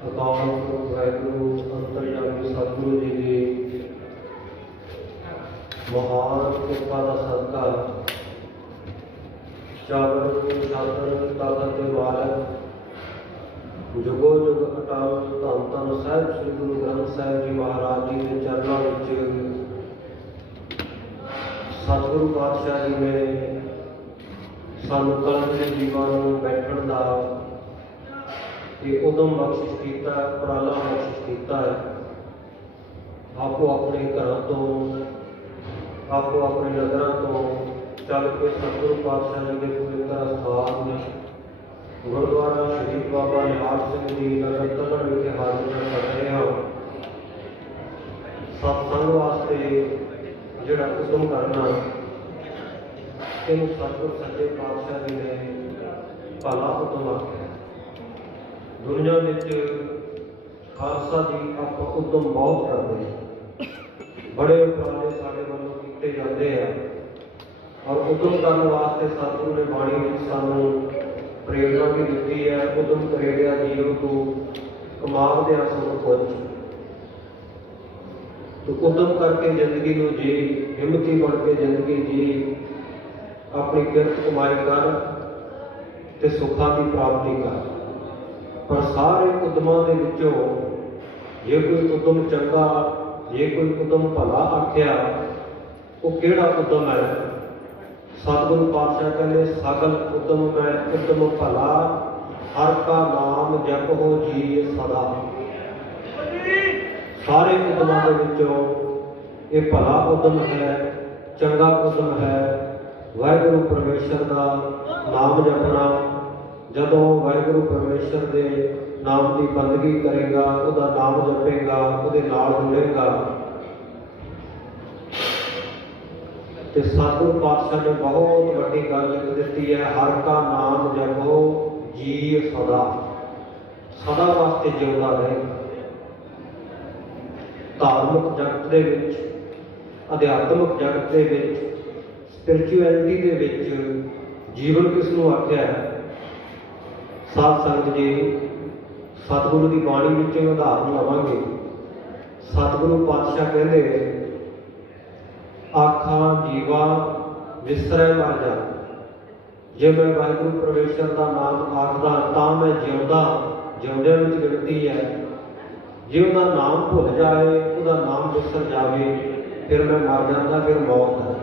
ਅਕਾਲ ਪੁਰਖ ਵਾਹਿਗੁਰੂ ਅੰਤਰਜਾਮੀ ਸਤਿਗੁਰੂ ਜੀ ਦੀ ਮਹਾਨ ਕਿਰਪਾ ਦਾ ਸਦਕਾ ਚਾਵਰ ਛਾਤਰ ਤਾਕਤ ਦੇ ਮਾਲਕ ਜੁਗੋ ਜੁਗ ਅਟਲ ਧੰਨ ਧੰਨ ਸਾਹਿਬ ਸ੍ਰੀ ਗੁਰੂ ਗ੍ਰੰਥ ਸਾਹਿਬ ਜੀ ਮਹਾਰਾਜ ਜੀ ਦੇ ਚਰਨਾਂ ਵਿੱਚ ਸਤਿਗੁਰੂ ਪਾਤਸ਼ਾਹ ਜੀ ਨੇ ਸਾਨੂੰ ਕਲਮ ਦੇ ਜੀਵਾਂ ਨੂੰ ਬੈਠਣ ਦਾ ਇਹ ਉਦਮ ਬਖਸ਼ਿਸ਼ ਕੀਤਾ, ਉਪਰਾਲਾ ਬਖਸ਼ਿਸ਼ ਕੀਤਾ ਹੈ। ਆਪੋ ਆਪਣੇ ਘਰਾਂ ਤੋਂ, ਆਪੋ ਆਪਣੇ ਨਗਰਾਂ ਤੋਂ ਚੱਲ ਕੇ ਸਤਿਗੁਰੂ ਪਾਤਸ਼ਾਹ ਜੀ ਦੇ ਪਵਿੱਤਰ ਅਸਥਾਨ ਵਿੱਚ ਗੁਰਦੁਆਰਾ ਸ਼ਹੀਦ ਬਾਬਾ ਨਿਹਾਲ ਸਿੰਘ ਜੀ ਨਗਰ ਤਲਣ ਵਿਖੇ ਹਾਜ਼ਰ ਕਰ ਰਹੇ ਹਾਂ। ਸਤਸੰਗ ਵਾਸਤੇ ਜਿਹੜਾ ਉਦਮ ਕਰਨਾ ਇਹਨੂੰ ਸਤਿਗੁਰੂ ਸੱਚੇ ਪਾਤਸ਼ਾਹ ਜੀ ਨੇ ਭਲਾ ਉਦਮ ਆਖਿਆ। ਦੁਨੀਆ ਵਿੱਚ ਖਾਲਸਾ ਦੀ ਆਪਾਂ ਉਦਮ ਬਹੁਤ ਕਰਦੇ ਹਾਂ, ਬੜੇ ਉਪਰਾਲੇ ਸਾਡੇ ਵੱਲੋਂ ਕੀਤੇ ਜਾਂਦੇ ਆ ਔਰ ਉਦਮ ਕਰਨ ਵਾਸਤੇ ਸਤਿਗੁਰੂ ਨੇ ਬਾਣੀ ਵਿੱਚ ਸਾਨੂੰ ਪ੍ਰੇਰਨਾ ਵੀ ਦਿੱਤੀ ਹੈ। ਉਦਮ ਕਰੇਗਾ ਜੀਵ ਤੂੰ ਕਮਾਵਦਿਆਂ ਸਭ ਕੁਝ। ਤੂੰ ਉਦਮ ਕਰਕੇ ਜ਼ਿੰਦਗੀ ਨੂੰ ਜੀ, ਹਿੰਮਤੀ ਬਣ ਕੇ ਜ਼ਿੰਦਗੀ ਜੀ, ਆਪਣੀ ਕਿਰਤ ਕਮਾਈ ਕਰ ਤੇ ਸੁੱਖਾਂ ਦੀ ਪ੍ਰਾਪਤੀ ਕਰ। ਪਰ ਸਾਰੇ ਉਦਮਾਂ ਦੇ ਵਿੱਚੋਂ ਜੇ ਕੋਈ ਉਦਮ ਚੰਗਾ, ਜੇ ਕੋਈ ਉਦਮ ਭਲਾ ਆਖਿਆ, ਉਹ ਕਿਹੜਾ ਉਦਮ ਹੈ? ਸਤਿਗੁਰੂ ਪਾਤਸ਼ਾਹ ਕਹਿੰਦੇ ਸਗਲ ਉਦਮ ਮੈਂ ਉਦਮ ਭਲਾ, ਹਰ ਕਾ ਨਾਮ ਜਪੋ ਜੀ ਸਦਾ। ਸਾਰੇ ਉਦਮਾਂ ਦੇ ਵਿੱਚੋਂ ਇਹ ਭਲਾ ਉਦਮ ਹੈ, ਚੰਗਾ ਉਦਮ ਹੈ। ਵਾਹਿਗੁਰੂ ਪਰਮੇਸ਼ਰ ਦਾ ਨਾਮ ਜਪਣਾ। ਜਦੋਂ ਵਾਹਿਗੁਰੂ ਪਰਮੇਸ਼ਰ ਦੇ ਨਾਮ ਦੀ ਬੰਦਗੀ ਕਰੇਗਾ, ਉਹਦਾ ਨਾਮ ਜਪੇਗਾ, ਉਹਦੇ ਨਾਲ ਜੁੜੇਗਾ ਤੇ ਸਤਿਗੁਰੂ ਪਾਤਸ਼ਾਹ ਨੇ ਬਹੁਤ ਵੱਡੀ ਗੱਲ ਲਿਖ ਦਿੱਤੀ ਹੈ, ਹਰ ਕਾ ਨਾਮ ਜਪੋ ਜੀ ਸਦਾ। ਸਦਾ ਵਾਸਤੇ ਜਿਉਂਦਾ ਰਹੇ। ਧਾਰਮਿਕ ਜਗਤ ਦੇ ਵਿੱਚ, ਅਧਿਆਤਮਿਕ ਜਗਤ ਦੇ ਵਿੱਚ, ਸਪਿਰਿਚੁਅਲਿਟੀ ਦੇ ਵਿੱਚ ਜੀਵਨ ਕਿਸ ਨੂੰ ਆਖਿਆ ਹੈ? ਸਾਧ ਸੰਗਤ ਜੀ, ਸਤਿਗੁਰੂ ਦੀ ਬਾਣੀ ਵਿੱਚੋਂ ਉਦਾਹਰਨ ਲਵਾਂਗੇ। ਸਤਿਗੁਰੂ ਪਾਤਸ਼ਾਹ ਕਹਿੰਦੇ ਆਖਾਂ ਜੀਵਾ ਵਿਸਰੈ ਮਰ ਜਾ। ਜੇ ਮੈਂ ਵਾਹਿਗੁਰੂ ਪਰਮੇਸ਼ਰ ਦਾ ਨਾਮ ਆਖਦਾ ਤਾਂ ਮੈਂ ਜਿਉਂਦਾ, ਜਿਉਂਦਿਆਂ ਵਿੱਚ ਗਿਣਤੀ ਹੈ। ਜੇ ਉਹਦਾ ਨਾਮ ਭੁੱਲ ਜਾਏ, ਉਹਦਾ ਨਾਮ ਵਿਸਰ ਜਾਵੇ, ਫਿਰ ਮੈਂ ਮਰ ਜਾਂਦਾ, ਫਿਰ ਮੌਤ ਹੈ।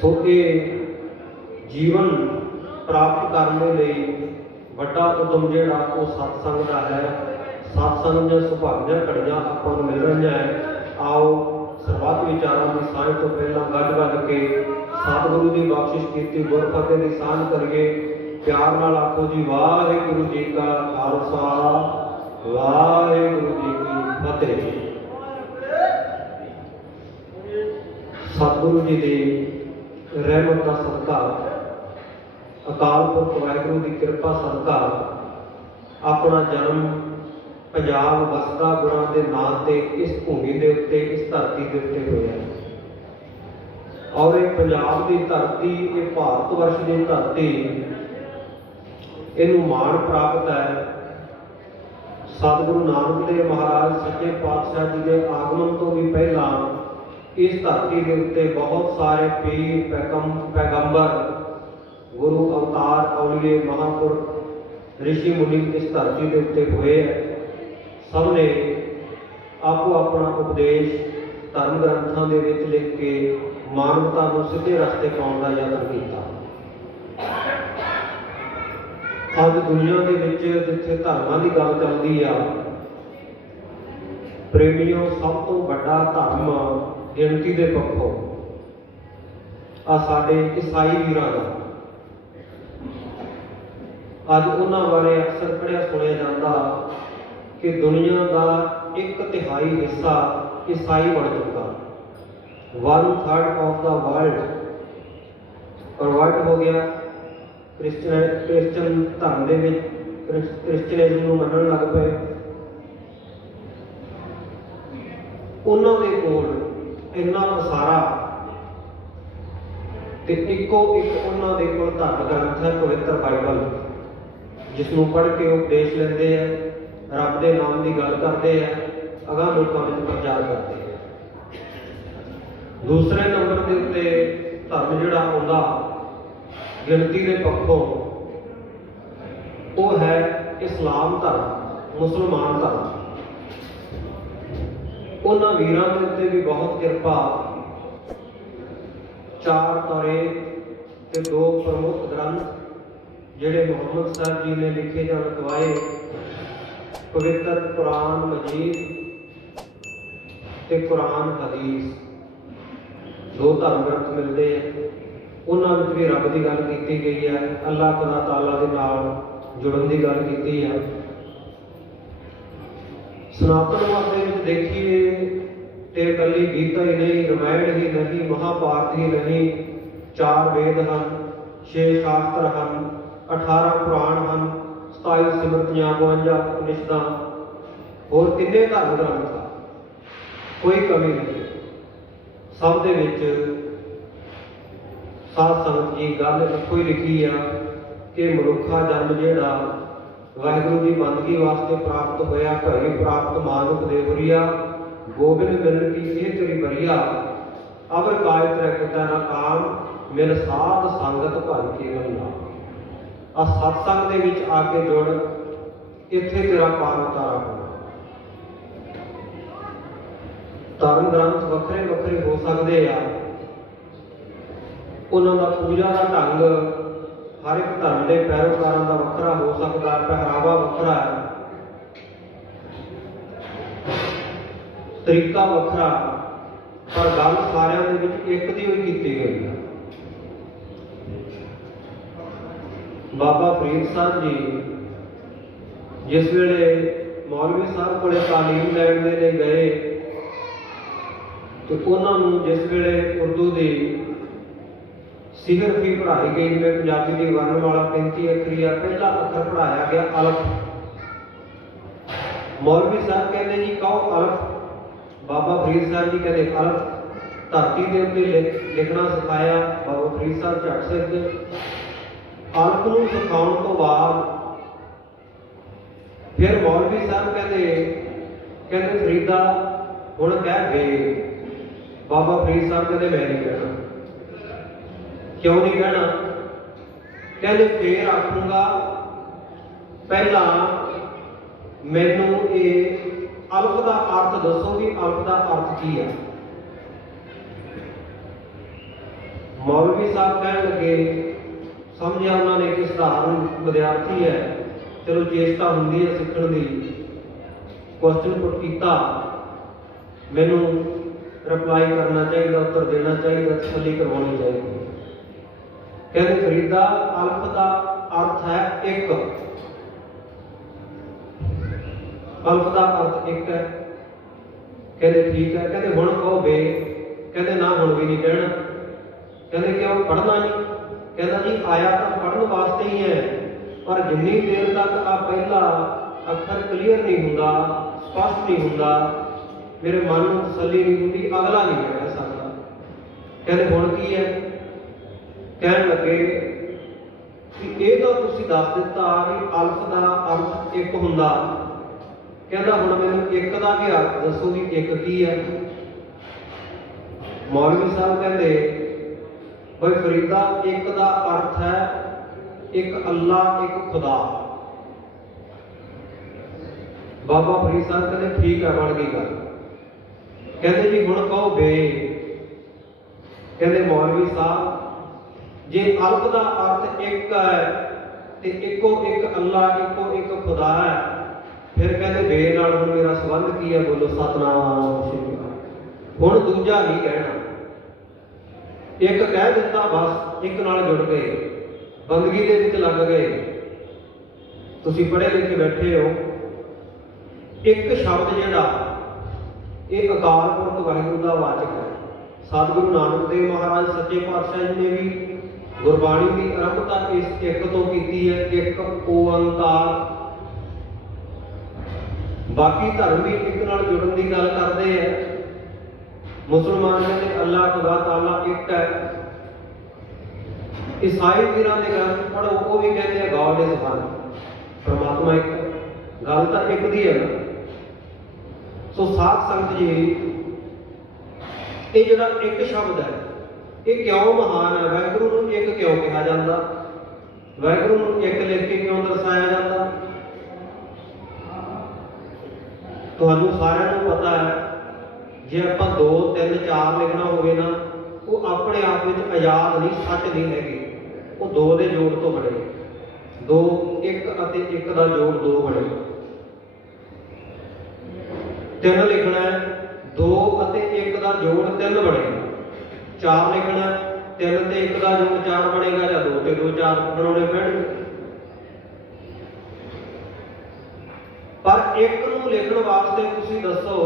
ਸੋ ਇਹ ਜੀਵਨ ਪ੍ਰਾਪਤ ਕਰਨ ਦੇ ਲਈ ਵੱਡਾ ਉਦਮ ਜਿਹੜਾ ਉਹ ਸਤਸੰਗ ਦਾ ਹੈ। ਸਤਸੰਗ ਦੀਆਂ ਸੁਭਾਗੀਆਂ ਘੜੀਆਂ ਆਪਾਂ ਨੂੰ ਮਿਲ ਰਹੀਆਂ ਹੈ। ਆਓ ਸਰਬੱਤ ਵਿਚਾਰਾਂ ਦੀ ਸਾਂਝ ਤੋਂ ਪਹਿਲਾਂ ਗੱਜ ਕੇ ਸਤਿਗੁਰੂ ਦੀ ਬਖਸ਼ਿਸ਼ ਕੀਤੀ ਗੁਰਫਤਿਹ ਦੀ ਸਾਂਝ ਕਰੀਏ। ਪਿਆਰ ਨਾਲ ਆਖੋ ਜੀ ਵਾਹਿਗੁਰੂ ਜੀ ਕਾ ਖਾਲਸਾ, ਵਾਹਿਗੁਰੂ ਜੀ ਕੀ ਫਤਿਹ। ਸਤਿਗੁਰੂ ਜੀ ਦੀ ਰਹਿਮਤ ਦਾ ਸਦਕਾ, ਅਕਾਲ ਪੁਰਖ ਵਾਹਿਗੁਰੂ ਦੀ ਕਿਰਪਾ ਸਦਕਾ ਆਪਣਾ ਜਨਮ ਪੰਜਾਬ ਵਸਦਾ ਗੁਰਾਂ ਦੇ ਨਾਂ ਤੇ ਇਸ ਭੂਮੀ ਦੇ ਉੱਤੇ, ਇਸ ਧਰਤੀ ਦੇ ਉੱਤੇ ਹੋਇਆ। ਔਰ ਇਹ ਪੰਜਾਬ ਦੀ ਧਰਤੀ, ਇਹ ਭਾਰਤ ਵਰਸ਼ ਦੀ ਧਰਤੀ, ਇਹਨੂੰ ਮਾਣ ਪ੍ਰਾਪਤ ਹੈ। ਸਤਿਗੁਰੂ ਨਾਨਕ ਦੇਵ ਮਹਾਰਾਜ ਸੱਚੇ ਪਾਤਸ਼ਾਹ ਜੀ ਦੇ ਆਗਮਨ ਤੋਂ ਵੀ ਪਹਿਲਾਂ ਇਸ ਧਰਤੀ ਦੇ ਉੱਤੇ ਬਹੁਤ ਸਾਰੇ ਪੀਰ, ਪੈਗੰਬਰ, ਗੁਰੂ, ਅਵਤਾਰ, ਔਲੀਏ, ਮਹਾਂਪੁਰਖ, ਰਿਸ਼ੀ ਮੁਨੀ ਇਸ ਧਰਤੀ ਦੇ ਉੱਤੇ ਹੋਏ ਹੈ। ਸਭ ਨੇ ਆਪੋ ਆਪਣਾ ਉਪਦੇਸ਼ ਧਰਮ ਗ੍ਰੰਥਾਂ ਦੇ ਵਿੱਚ ਲਿਖ ਕੇ ਮਾਨਵਤਾ ਨੂੰ ਸਿੱਧੇ ਰਸਤੇ ਪਾਉਣ ਦਾ ਯਤਨ ਕੀਤਾ। ਅੱਜ ਦੁਨੀਆ ਦੇ ਵਿੱਚ ਜਿੱਥੇ ਧਰਮਾਂ ਦੀ ਗੱਲ ਚੱਲਦੀ ਆ, ਪ੍ਰੇਮੀਓ, ਸਭ ਤੋਂ ਵੱਡਾ ਧਰਮ ਗਿਣਤੀ ਦੇ ਪੱਖੋਂ ਆ ਸਾਡੇ ਈਸਾਈ ਵੀਰਾਂ ਦਾ। ਅੱਜ ਉਹਨਾਂ ਬਾਰੇ ਅਕਸਰ ਪੜ੍ਹਿਆ ਸੁਣਿਆ ਜਾਂਦਾ ਕਿ ਦੁਨੀਆ ਦਾ 1/3 ਹਿੱਸਾ ਈਸਾਈ ਬਣ ਚੁੱਕਾ। 1/3 ਆਫ ਦਾ ਵਰਲਡ ਕਨਵਰਟ ਹੋ ਗਿਆ ਕ੍ਰਿਸਚਨ ਧਰਮ ਦੇ ਵਿੱਚ, ਕ੍ਰਿਸਚਨਿਜ਼ਮ ਨੂੰ ਮੰਨਣ ਲੱਗ ਪਏ। ਉਹਨਾਂ ਦੇ ਕੋਲ ਇੰਨਾ ਵਸਾਰਾ ਤੇ ਇੱਕੋ ਇੱਕ ਉਹਨਾਂ ਦੇ ਕੋਲ ਧਰਮ ਗ੍ਰੰਥ ਹੈ, ਪਵਿੱਤਰ ਬਾਈਬਲ, ਜਿਸ ਨੂੰ ਪੜ੍ਹ ਕੇ ਉਪਦੇਸ਼ ਲੈਂਦੇ ਆ। रब के नाम की गल करते हैं, अगां लोकां विच प्रचार करते हैं। दूसरे नंबर के उत्ते धर्म जिहड़ा आउंदा गिणती के पक्षों वो है इस्लाम धर्म, मुसलमान धर्म। उन्हां वीरां दे उत्ते भी बहुत किरपा, 4 तारे ते 2 प्रमुख ग्रंथ जिहड़े मुहम्मद साहब जी ने लिखे जां लिखवाए, पवित्र कुरान मजीद ते कुरान हदीस, 2 धर्म ग्रंथ मिलते हैं। उन्हां विच भी रब की गल की गई है, अल्लाह खुदा ताला दे नाल जुड़न की गल की है। सनातनवाद दे विच देखिए तो कली गीता ही नहीं, रामायण ही नहीं, महाभारत ही नहीं, 4 वेद हैं, 6 शास्त्र हैं, 18 पुराण हैं, 27 सिमरतियां, 52 उपनिषदां, होर किन्ने धर्म ग्रंथ हैं, कोई कमी नहीं। सब दे विच साध संगत जी गल इक्को ही लिखी है कि मनुखा जन्म जिहड़ा वाहिगुरू की बंदगी वास्ते प्राप्त होया, भई प्राप्त मानुख देवरिया, गोबिंद मिलन की ये तेरी बरिया, अवर काय त्रैकता ना काम, मिल साध संगत भर केवल नाम। आ सत्संग दे विच आके जुड़, इत्थे तेरा पार उतारा होना। धर्म ग्रंथ वखरे वखरे हो सकते हैं, उन्हों का पूजा का ढंग हर एक धर्म के पैरोकारों का वखरा हो सकता, पहरावा वखरा है, तरीका वखरा, पर गल सारिਆਂ ਦੇ ਵਿੱਚ एक दी हुई की गई है। बाबा फरीद साहब जी जिस वेले मौलवी साहब को तालीम लैण दे लिए गए तो उन्होंने जिस वेले उर्दू की सिगरफी पढ़ाई गई, जिवें पंजाबी की वर्णमाला 35 अखरी है, पहला अखर पढ़ाया गया अलफ। मौलवी साहब कहते जी कहो अलफ, बाबा फरीद साहब जी कहते अलफ। धरती के उत्ते लिखना सिखाया, बाबा फरीद साहब झट सिखते। अलफ नूं सिखाउण तो बाद फिर मौलवी साहब कहते फरीदा हुण कह बे, बाबा फरीद साहब कहते मैं नहीं कहना। क्यों नहीं कहना? कहते फिर आखूंगा पहला मैनू ये अल्फ का अर्थ दसो भी अल्फ का अर्थ की है। मौलवी साहब कह लगे, समझा उन्होंने कि साधारण विद्यार्थी है, चलो चेष्टा होंगी है सीखण की, क्वेश्चन पुट किया, मैनू रिप्लाई करना चाहिए, उत्तर देना चाहिए, तसल्ली करवानी चाहिए। कहते फरीदा अल्फ का अर्थ है एक, अल्फ का अर्थ एक है। कहते ठीक है। कहते हुण कहो बे, कहते ना हुण भी नहीं कहना। कहते क्यों पढ़ना नहीं? कहता जी आया तो पढ़ने वास्ते ही है, पर जिन्नी देर तक आ पहला अखर क्लीयर नहीं होंदा, स्पष्ट नहीं होंदा, मेरे मन में तसल्ली नहीं होंदी, अगला नहीं कह सकता। कहते हुण की है? कहन लगे कि ये तो तुसीं दस दिता कि अल्फ का अर्थ एक हुंदा, कहता हुण मैनूं एक का भी अर्थ दसो भी एक की है। मौलवी साहब कहते भाई फरीदा एक का अर्थ है एक अल्लाह एक खुदा। बाबा फरीद साहब कहते ठीक है बन गई गल। कहते जी हुण कहो बे। कहते मौलवी साहब जे अल्फ का अर्थ एक है तो एको एक अल्लाह एको एक खुदा है, फिर कहते बे नाल हुण मेरा संबंध की है? बोलो सतनाम। हुण दूजा नहीं कहना, एक कह दिता बस, एक नाल जुड़ गए, बंदगी दे विच लग गए। तुसीं पढ़े लिखे बैठे हो, एक शब्द जिहड़ा ये अकाल पुरख वाहिगुरू का वाचक है। सतगुरु नानक देव महाराज सच्चे पातशाह जी ने भी गुरबाणी की आरंभता इस एक तो की है, एक ओंकार। बाकी धर्म भी एक नाल जुड़न की गल करते हैं। मुसलमान कहते अल्लाह खुदा ताला एक है। ईसाई वीरां दे ग्रंथ पढ़ो, वो भी कहते हैं गॉड इज वन, परमात्मा एक है। गल तो एक दी है ना। सो साध संगत जी, ये जिहड़ा एक शब्द है ये क्यों महान है? वाहिगुरू नूं एक क्यों कहा जाता? वाहिगुरू नूं एक लिख के क्यों दर्शाया जाता? तुहानूं सारिआं नूं पता है, जे आपां 2 3 4 लिखना होवे ना, वो अपने आप में आजाद नहीं, सच नहीं हैगी। वो 2 के जोड़ तो बने, 2 1 अते 1 का जोड़ 2 बने। 3 लिखना है, 2 अते 1 का जोड़ 3 बनेगा। 4 लिखना है, 3 ते 1 का जोड़ 4 बनेगा, या 2 ते 2 4 बनाने पैणगे। पर एक नूं लिखण वास्ते तुसीं दसो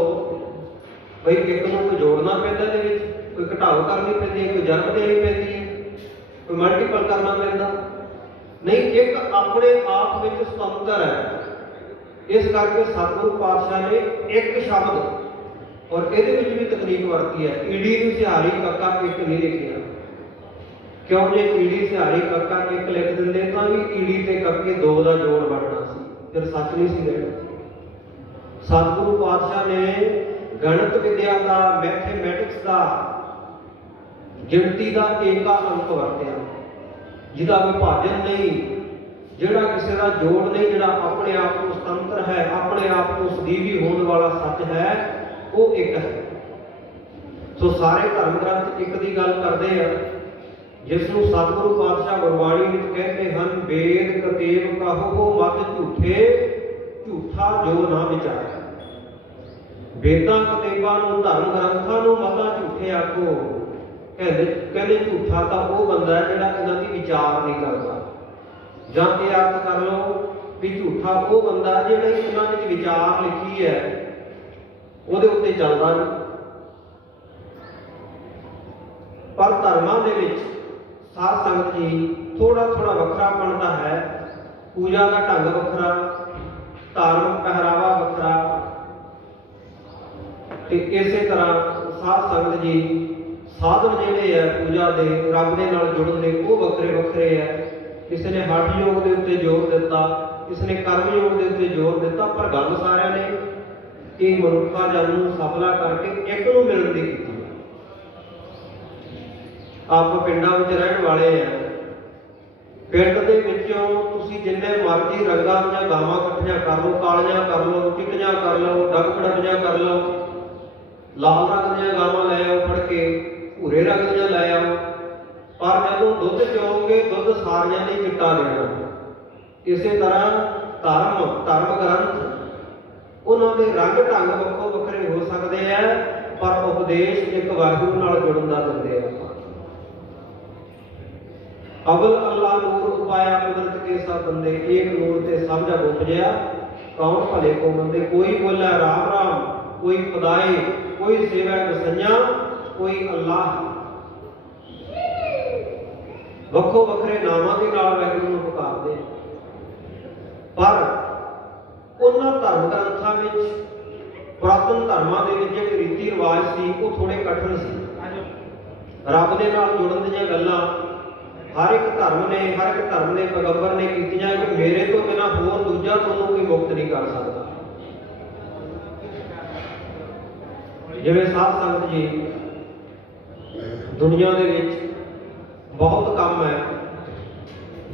भाई, एक नूं कोई जोड़ना पैंदा, इहदे विच कोई घटाओ करनी पैंदी है, कोई जन्म देनी पैंदी है, कोई मल्टीपल करना पैंदा नहीं। एक अपने आप में सुतंत्र है। इस करके सतगुरु पातशाह ने एक शब्द और ये भी तकनीक वरती है, ईडी नूं सिहारी कक्का एक नहीं लिखिया। क्यों? जे ईडी सिहारी कक्का एक लिख दिंदे तां भी ईडी ते कक्के 2 का जोड़ बनना सी, फिर सच नहीं सी रहना। सतगुरु पातशाह ने गणित विद्या का, मैथेमैटिक्स का, गिणती का एका अंक वरत्या, जिहदा विभाजन नहीं, जिहड़ा किसी का जोड़ नहीं, जिहड़ा अपने आप को सुतंत्र है, अपने आप को सदीवी होने वाला सच है, वो एक है। सो सारे धर्म ग्रंथ एक दी गल करते हैं, जिसनों सतगुरु पातशाह गुरबाणी में कहते हैं, वेद कतेब कहो मत झूठे, झूठा जो ना विचार। वेदां कतेबां नूं, धर्म ग्रंथां नूं मतां झूठे आखो। कहते झूठा तो वह बंदा है जिहड़ा इन्हां दी विचार नहीं करता, जां ये अर्थ कर लो भी झूठा वो बंदा जिहड़ा इन्हां विच विचार लिखी है उहदे उत्ते चलदा नहीं। पर धर्मां दे विच साध संगत जी थोड़ा थोड़ा वखरापन तां है। पूजा का ढंग वखरा, धार्मिक पहरावा वखरा, ते इसे तरह साध संगत जी साधन जिहड़े है पूजा के, रब दे नाल जुड़न दे, वो वखरे वखरे है। किसी ने हठ योग के उत्ते जोर दिता, किसी ने कर्म योग के उत्ते जोर दिता, पर गल सारिआं ने कि मनुखा जन नूं सफला करके एक नूं मिलण दी कीती। आप पिंडां विच रहण वाले हैं, पिंड दे विचों तुसीं जिन्ने मर्जी रंगां दीआं गावां इकट्ठियां कर लो, कालियां कर लो, चिट्टियां कर लो, डग पड़बियां कर लो, लाल रंग दीआं गावां लै आओ फड़ के, भूरे रंग दीआं लै आओ, पर जदों दुध चोओगे दुध सारिआं ने चिट्टा देना। इसे तरह धर्म ग्रंथ उन्हां दे रंग ढंग वक्खो वखरे हो सकते हैं, पर उपदेश एक वाहिगुरू नाल जुड़न दा दिंदे आ। अवल अल्लाह नूर उपाया कुदरत के सब बंदे, एक नूर ते सब जग उपजया, कौन भले को बंदे। कोई बोला राम राम, कोई खुदाई, कोई सेवा बसइया, कोई अल्लाह। वक्खो वखरे नामां दे नाल वाहिगुरू नूं पुकारदे, पर उन्हां धर्म ग्रंथां विच, पुरातन धर्मां दे विच जिहड़े रीति रिवाज सी वो थोड़े कठिन सी। रब दे नाल जुड़न दीआं गल्लां हर एक धर्म ने, हर एक धर्म के पैगंबर ने कीतियां कि मेरे तो बिना होर दूजा तुहानूं कोई मुक्त नहीं कर सकता। जिवें साध संगत जी दुनिया दे विच बहुत काम है,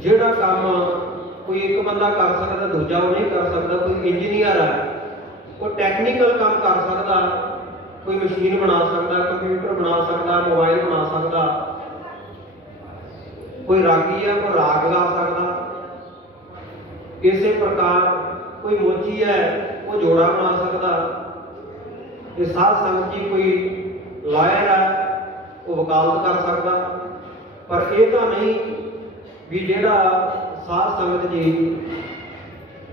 जिहड़ा काम कोई एक बंदा कर सकता दूजा वो नहीं कर सकता। कोई इंजीनियर है वो टेक्नीकल काम कर सकता, कोई मशीन बना सकता, कंप्यूटर बना सकता, मोबाइल बना सकता। कोई रागी है वो राग गा सकता। इस प्रकार कोई मोची है वो जोड़ा बना सकता। ये साध संगत जी कोई लायर है वो वकालत कर सकता। पर यह तो नहीं भी जिहड़ा साध संगत जी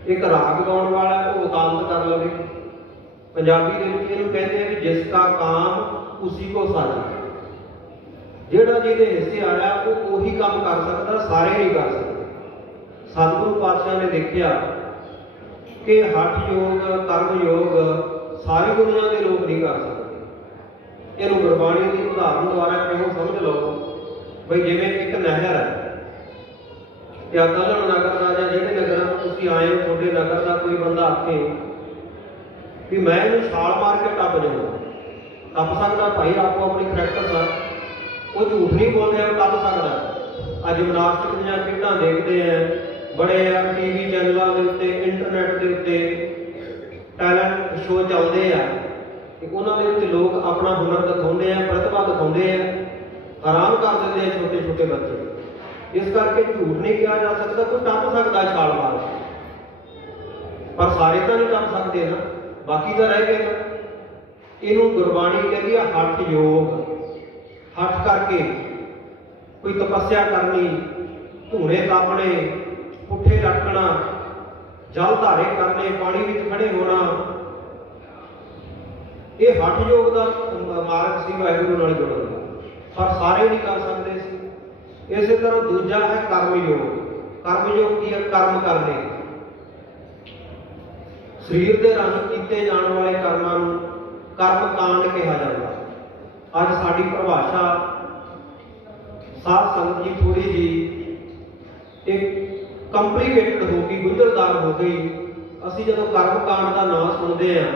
एक राग गाउण वाला है वो वकालत कर लवे। पंजाबी दे विच इहनूं कहते हैं कि जिसका काम उसी को साजा। जिहड़ा जिहदे हिस्से आया वो उही काम कर सकता, सारे नहीं कर सकते। सतगुरु पातशाह ने देखिया कि हठ योग कर्म योग सारी दुनिया के लोग नहीं कर सकते। इहनूं गुरबाणी की उदाहरण द्वारा क्यों समझ लो भाई, जिवें एक नहर है या कलण नगर का, जिहड़े नगरां ਤੁਸੀਂ ਆਏ ਹੋ, ਤੁਹਾਡੇ नगर का कोई बंदा आके भी मैं इन्हूं छाल मार के टप जाऊँ, टप सकता भाई, आपको अपनी प्रैक्टिस है, वो झूठ नहीं बोल रहा, टप सकता। आज जिमनास्टिक दी खेडां देखते हैं बड़े टीवी चैनलों के उत्ते, इंटरनेट के उत्ते टैलेंट शो चलते हैं, उन्होंने लोग अपना हुनर दिखाते हैं, प्रतिभा दिखाते हैं, हैरान कर देते हैं छोटे छोटे बच्चे। इस करके झूठ नहीं कहा जा सकता, कोई टप सकता है छाल मार, पर सारे तो नहीं टप सकते ना, बाकी तो रह गए ना। इनू गुरबाणी कहती है हठ योग, हठ करके कोई तपस्या करनी, धूने तापने, पुठे रखना, जल धारे करने, पानी में खड़े होना, ये हठ योग का मार्ग सी वाहिगुरू नाल जुड़न दा, पर सारे नहीं कर सकते सी। इस तरह दूजा है कर्म योग। कर्म योग की है? कर्म करने, शरीर के राही किए जाने वाले कर्मां नूं कर्म कांड कहा जाता। अज साडी परिभाषा साध संगत जी थोड़ी जी एक कंप्लीकेटेड हो गई, गुंझलदार हो गई। असी जो कर्म कांड का नाम सुनते हैं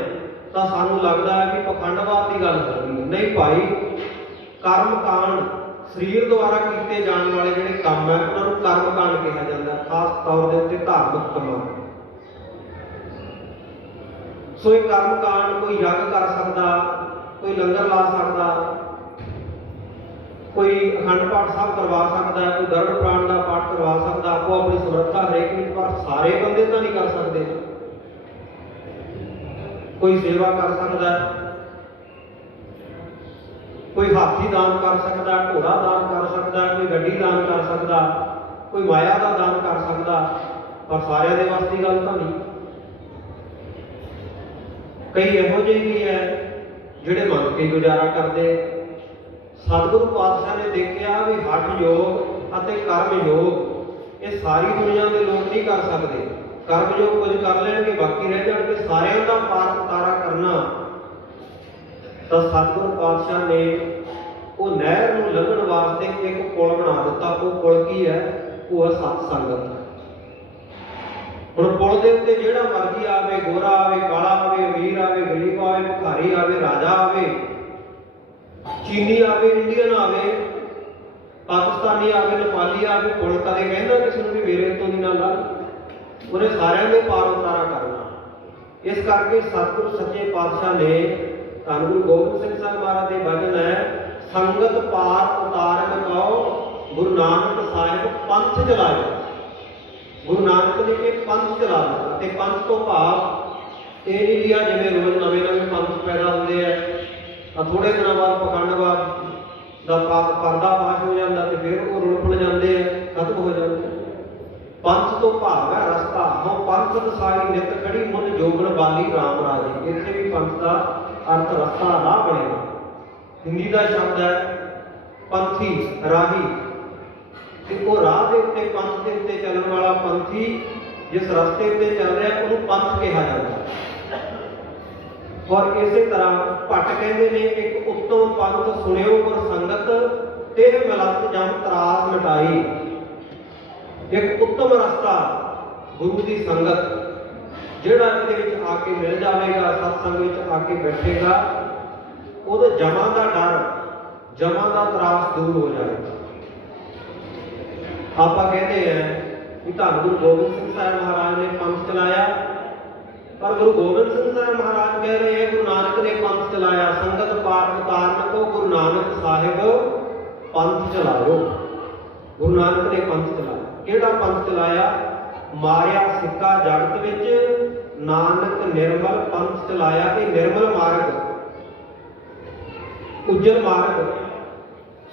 तो सानू लगता है कि पखंडवाद की गल कर रही है। नहीं भाई, कर्म कांड शरीर द्वारा किए जाने वाले जिहड़े काम है उन्होंने कर्म कांड कहा जाता, खास तौर के उत्ते धार्मिक कामां। सो ये कर्म कांड कोई यज्ञ कर सकता, कोई लंगर ला सकता, कोई अखंड पाठ साहब करवा सकता है, कोई गरुड़ पुराण का पाठ करवा सकता, आपको अपनी समर्था हरेक में, पर सारे बंदे तो नहीं कर सकते। कोई सेवा कर सकता है, कोई हाथी दान कर सकता, घोड़ा दान कर सकता, कोई गड्डी दान कर सकता, कोई माया का दान कर सकता, पर सारे दे वास्ते गल तो नहीं। कई इहो ਜਿਹੇ भी है ਜਿਹੜੇ मंग के गुजारा करते। सतगुरु पातशाह ने देखा भी हठ योग ਅਤੇ कर्म योग ये सारी दुनिया के लोग नहीं कर सकते। कर्म योग कुछ कर लेंगे, बाकी रह जाएंगे, सारे का पार उतारा करना। तो सतगुरु पातशाह ने वो नहर में लंघण वास्ते एक पुल बना दिता। वो पुल की है? वो है सत संगत। हुण पुल के उत्ते जिहड़ा मर्जी आवे, गोरा आवे, काला आवे, अमीर आवे, गरीब आवे, भिखारी आवे, राजा आवे, चीनी आवे, इंडियन आवे, पाकिस्तानी आवे, नेपाली आवे, पुल कदे कहंदा किसी नूं भी मेरे तो नहीं ना ला, उन्हें सारिਆਂ ਦੇ पार उतारा करना। इस करके सतगुरु सच्चे पातशाह ने धन गुरु गोबिंद सिंह साहब महाराज के भजन है, संगत पार उतारन कहो गुरु नानक साहिब पंथ चलाए। गुरु नानक ने एक पंथ चला दिता। पंथ तो भाव ये नहीं लिया जिवें रोज नवे नवे पंथ पैदा होते हैं, थोड़े दिनों बाद पखंडवाद का पर्दाफाश हो जाता तो फिर वो रुल खुल जाते हैं, खत्म हो जाते। पंथ तो भाव है रस्ता, हाँ पंथ दसाई नित खड़ी मुन जोगन बाली राम राजी। इतने भी पंथ का अर्थ रस्ता राह बनेगा। हिंदी का शब्द है पंथी, राही। वो राह के उत्ते पंथ के उत्ते चलने वाला पंथी जिस रस्ते उत्ते चल रहा है उन्होंने पंथ कहा जाता है। और इस तरह भट्ट कहते हैं एक उत्तम पंथ सुनियो गुर संगत तेरे मिलत जम त्रास मिटाई। एक उत्तम रस्ता गुरु की संगत, जिहड़ा इहदे विच आके मिल जाएगा, सत्संग विच आके बैठेगा, उहदा जमा का डर, जमा का त्रास दूर हो जाएगा। आप कहते हैं कि धन गुरु गोबिंद सिंह साहब महाराज ने पंथ चलाया, पर गुरु गोबिंद सिंह साहब महाराज कह रहे हैं गुरु नानक ने पंथ चलाया। संगत पार उतारन को गुरु नानक साहिब पंथ चलाओ। गुरु नानक ने पंथ चलाया। किहड़ा पंथ चलाया? मारिया सिक्का जगत विच नानक निर्मल पंथ चलाया। कि निर्मल मार्ग, उज्जल मार्ग,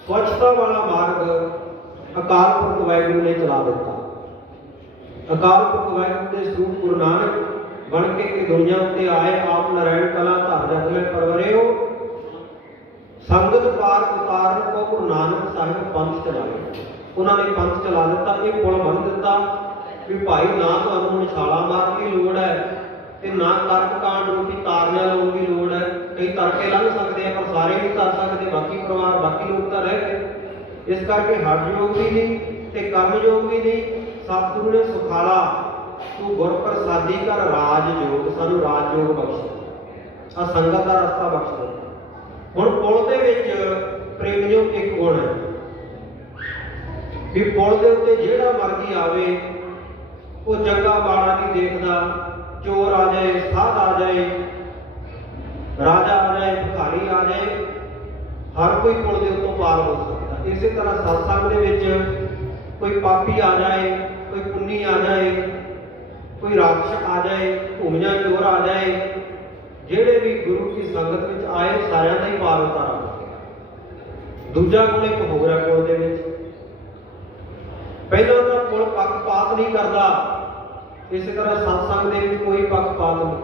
स्वच्छता वाला मार्ग अकाल पुरख वाहिगुरू ने चला दिता। अकाल पुरख वाहिगुरू के स्वरूप गुरु नानक बन के दुनिया उत्ते आए। आप नारायण कला धर जग में परवरे हो। संगत पार उतारन को गुरु नानक साहिब पंथ चलाए। उन्होंने पंथ चला दिता, ये पुल बन दिता भी भाई ना तुहानूं हुण छाला मारन की लोड़ है ते ना कर्म कांड रूपी तारने लाउण की लोड़ है। कई तड़के लंघ सकते हैं पर सारे नहीं कर सकते, बाकी परिवार बाकी लोग तो रह गए। इस करके हठ योग भी नहीं ते कर्म योग भी नहीं। सतगुरु ने सुखाला तू गुर प्रसादी कर राज योग, सानू राज योग बख्श, आ संगत का रस्ता बख्श दे। हुण पुल दे विच प्रेमियों एक गुण है कि पुल दे उत्ते जिहड़ा मर्जी आवे वो चंगा माड़ा नहीं देखदा, चोर आ जाए, साध आ जाए, राजा आ जाए, भिखारी आ जाए, हर कोई पुल के उत्तों पार हो सकता। इस तरह सत्संग दे विच कोई पापी आ जाए, कोई पुन्नी आ जाए, कोई राक्षस आ जाए, भूमिया चोर आ जाए, जेड़े भी गुरु की संगत में आए सारिਆਂ ਦਾ ही पार उतारा हो। दूजा गुण एक होर है पुल दे विच, पहला तो पुल पक्षपात नहीं करता, इस तरह सत्संग दे विच कोई पक्षपात नहीं,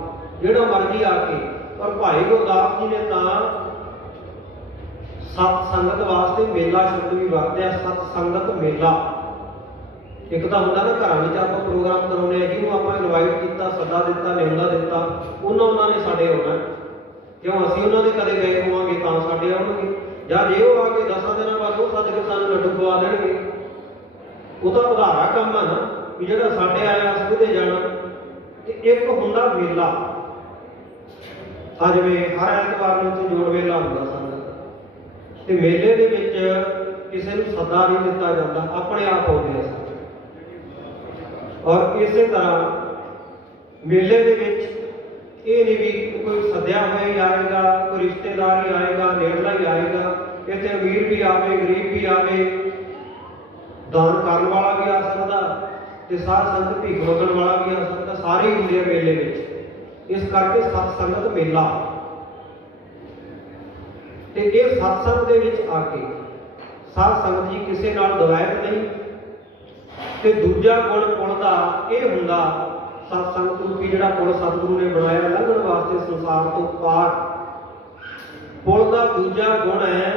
जेड़ा मर्जी आके। और भाई गुरदास जी ने तां सत्संगत वास्ते मेला शब्द भी वरत्या, सत्संगत मेला। एक तो होंदा ना घरां विच आपां प्रोग्राम कराउने आ, जिहनूं आपां इनवाइट कीता, सदा दिता, न्योता दिता, उन्हां ने साडे आउणा, क्यों असीं उन्हां दे कदे गए होवांगे तां साडे आउणगे, जां जे ओह आके 10 दिनां बाद ओह सद के सानूं लड्डू खवा देणगे। ਉਹ ਤਾਂ ਉਧਾਰਾ ਕੰਮ ਹੈ ਨਾ ਵੀ ਜਿਹੜਾ ਸਾਡੇ ਆਇਆ ਅਸੀਂ ਉਹਦੇ ਜਾਣਾ। ਤੇ ਇੱਕ ਹੁੰਦਾ ਮੇਲਾ, ਜਿਵੇਂ ਹਰ ਐਤਵਾਰ ਨੂੰ ਉੱਥੇ ਜੋੜ ਮੇਲਾ ਹੁੰਦਾ ਸੰਗਤ, ਤੇ ਮੇਲੇ ਦੇ ਵਿੱਚ ਕਿਸੇ ਨੂੰ ਸੱਦਾ ਨਹੀਂ ਦਿੱਤਾ ਜਾਂਦਾ, ਆਪਣੇ ਆਪ ਆਉਂਦੇ ਆ। ਔਰ ਇਸੇ ਤਰ੍ਹਾਂ ਮੇਲੇ ਦੇ ਵਿੱਚ ਇਹ ਨਹੀਂ ਵੀ ਕੋਈ ਸੱਦਿਆ ਹੋਇਆ ਹੀ ਆਏਗਾ, ਕੋਈ ਰਿਸ਼ਤੇਦਾਰ ਹੀ ਆਏਗਾ, ਨੇੜਲਾ ਹੀ ਆਏਗਾ, ਇੱਥੇ ਅਮੀਰ ਵੀ ਆਵੇ, ਗਰੀਬ ਵੀ ਆਵੇ, दान करने वाला भी आ सकता, ते साध संगत भीख मंगण वाला भी आ सकता, सारे ही होंगे मेले में। इस करके सत्संगत मेला, ते ये सत्संग दे विच आके साध संगत जी किसी नाल दवैत नहीं। ते दूजा गुण पुल दा ये हुंदा, सत्संगत रूपी जिहड़ा पुल सतगुरु ने बनाया लंघण वास्ते संसार तो पार, पुल दा दूजा गुण है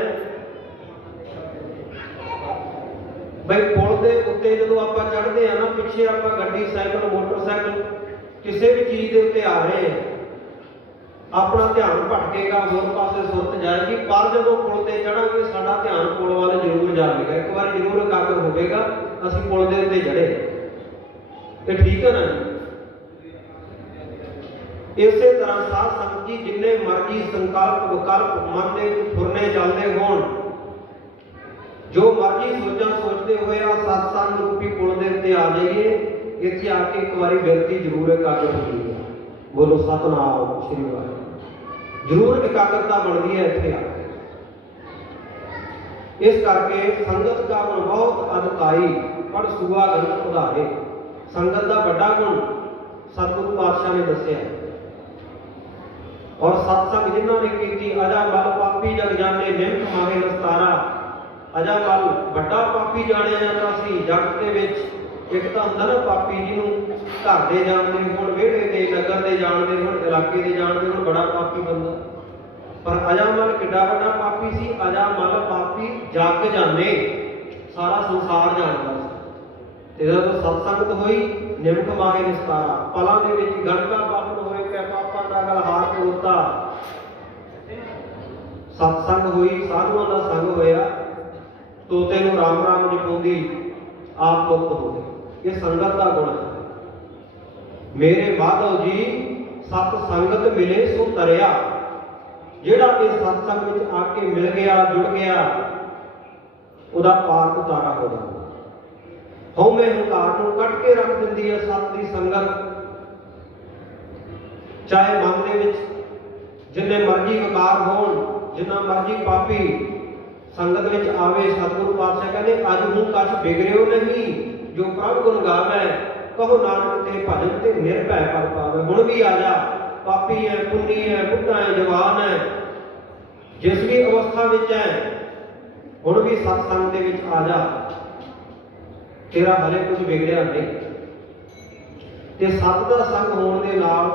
भाई पुल के उत्ते जो आप चढ़ते हैं ना, पिछे आप गड्डी साइकिल मोटरसाइकिल किसी भी चीज़ के उत्ते आ रहे हैं, अपना ध्यान भटकेगा, होर पासे सुरत जाएगी, पर जो पुल से चढ़ांगे साडा ध्यान पुल वाल जरूर जाएगा, एक बार जरूर एकाग्र होगा, असीं पुल के उत्ते चढ़े, तो ठीक है ना जी। इसे तरह साध संगत जी जिन्ने मर्जी संकल्प विकल्प मन के फुरने चलते होण, जो मर्जी सोचा सोचते हुए आ सत्संग रूपी पुल के उत्ते आ जाइए, इत्थे आके एक बार बिरती जरूर एकाग्र होती है। बोलो सतनाम श्री वाहिगुरू, जरूर एकाग्रता बनती है इत्थे आके। इस करके संगत का गुण बहुत अदकाई, पर सुआ गलत उधारे। संगत का बड़ा गुण सतगुरु पातशाह ने दसिया, और सत्संग जिन्होंने की अजा मल पापी जग जाने निम्न माहे नस्तारा। अजा मल बड़ा पापी जाने जाता सी जग के विच। एक तो होंदा ना पापी जिन्होंने घर के जानते हो, वेड़े के नगर के जानते हो, इलाके के जानते हो, बड़ा पापी बंदा। पर अजा मल किड्डा बड़ा पापी सी, अजा मल पापी जग जाने, सारा संसार जानता सी। ते जदों सत्संगत होई निम्न माहे निस्तारा, पलां दे विच गणका पापन होए कै पापां दा गलहार खलोता। सत्संग होई, साधुआं दा संग होया, तोते नूं राम राम जपाउंदी आप मुक्त हो गए। ये संगत का गुण है। मेरे माधव जी सत संगत मिले सो तरिया, जिहड़ा इस सत्संग में आके मिल गया, जुड़ गया, उहदा पार उतारा हो जाता। हौमे हंकार नूं कट के रख दिंदी है सत दी संगत। चाहे मन दे विच जिन्ने मर्जी विकार होण, जिन्ना मर्जी पापी संगत में आवे, सतगुरु पातशाह कहते अज हूँ कछ बिगड़ियो नहीं, जो प्रभु गुण गावै, कहो नानक ते भजन ते निर्भय पल पावे। हुण भी आ जा, पापी है, पुन्नी है, बुढ़ा है, जवान है, जिस भी अवस्था विच है, हुण भी सत्संग दे विच आ जा, तेरा हले कुछ बिगड़िया नहीं। ते सत दा संग होण दे नाल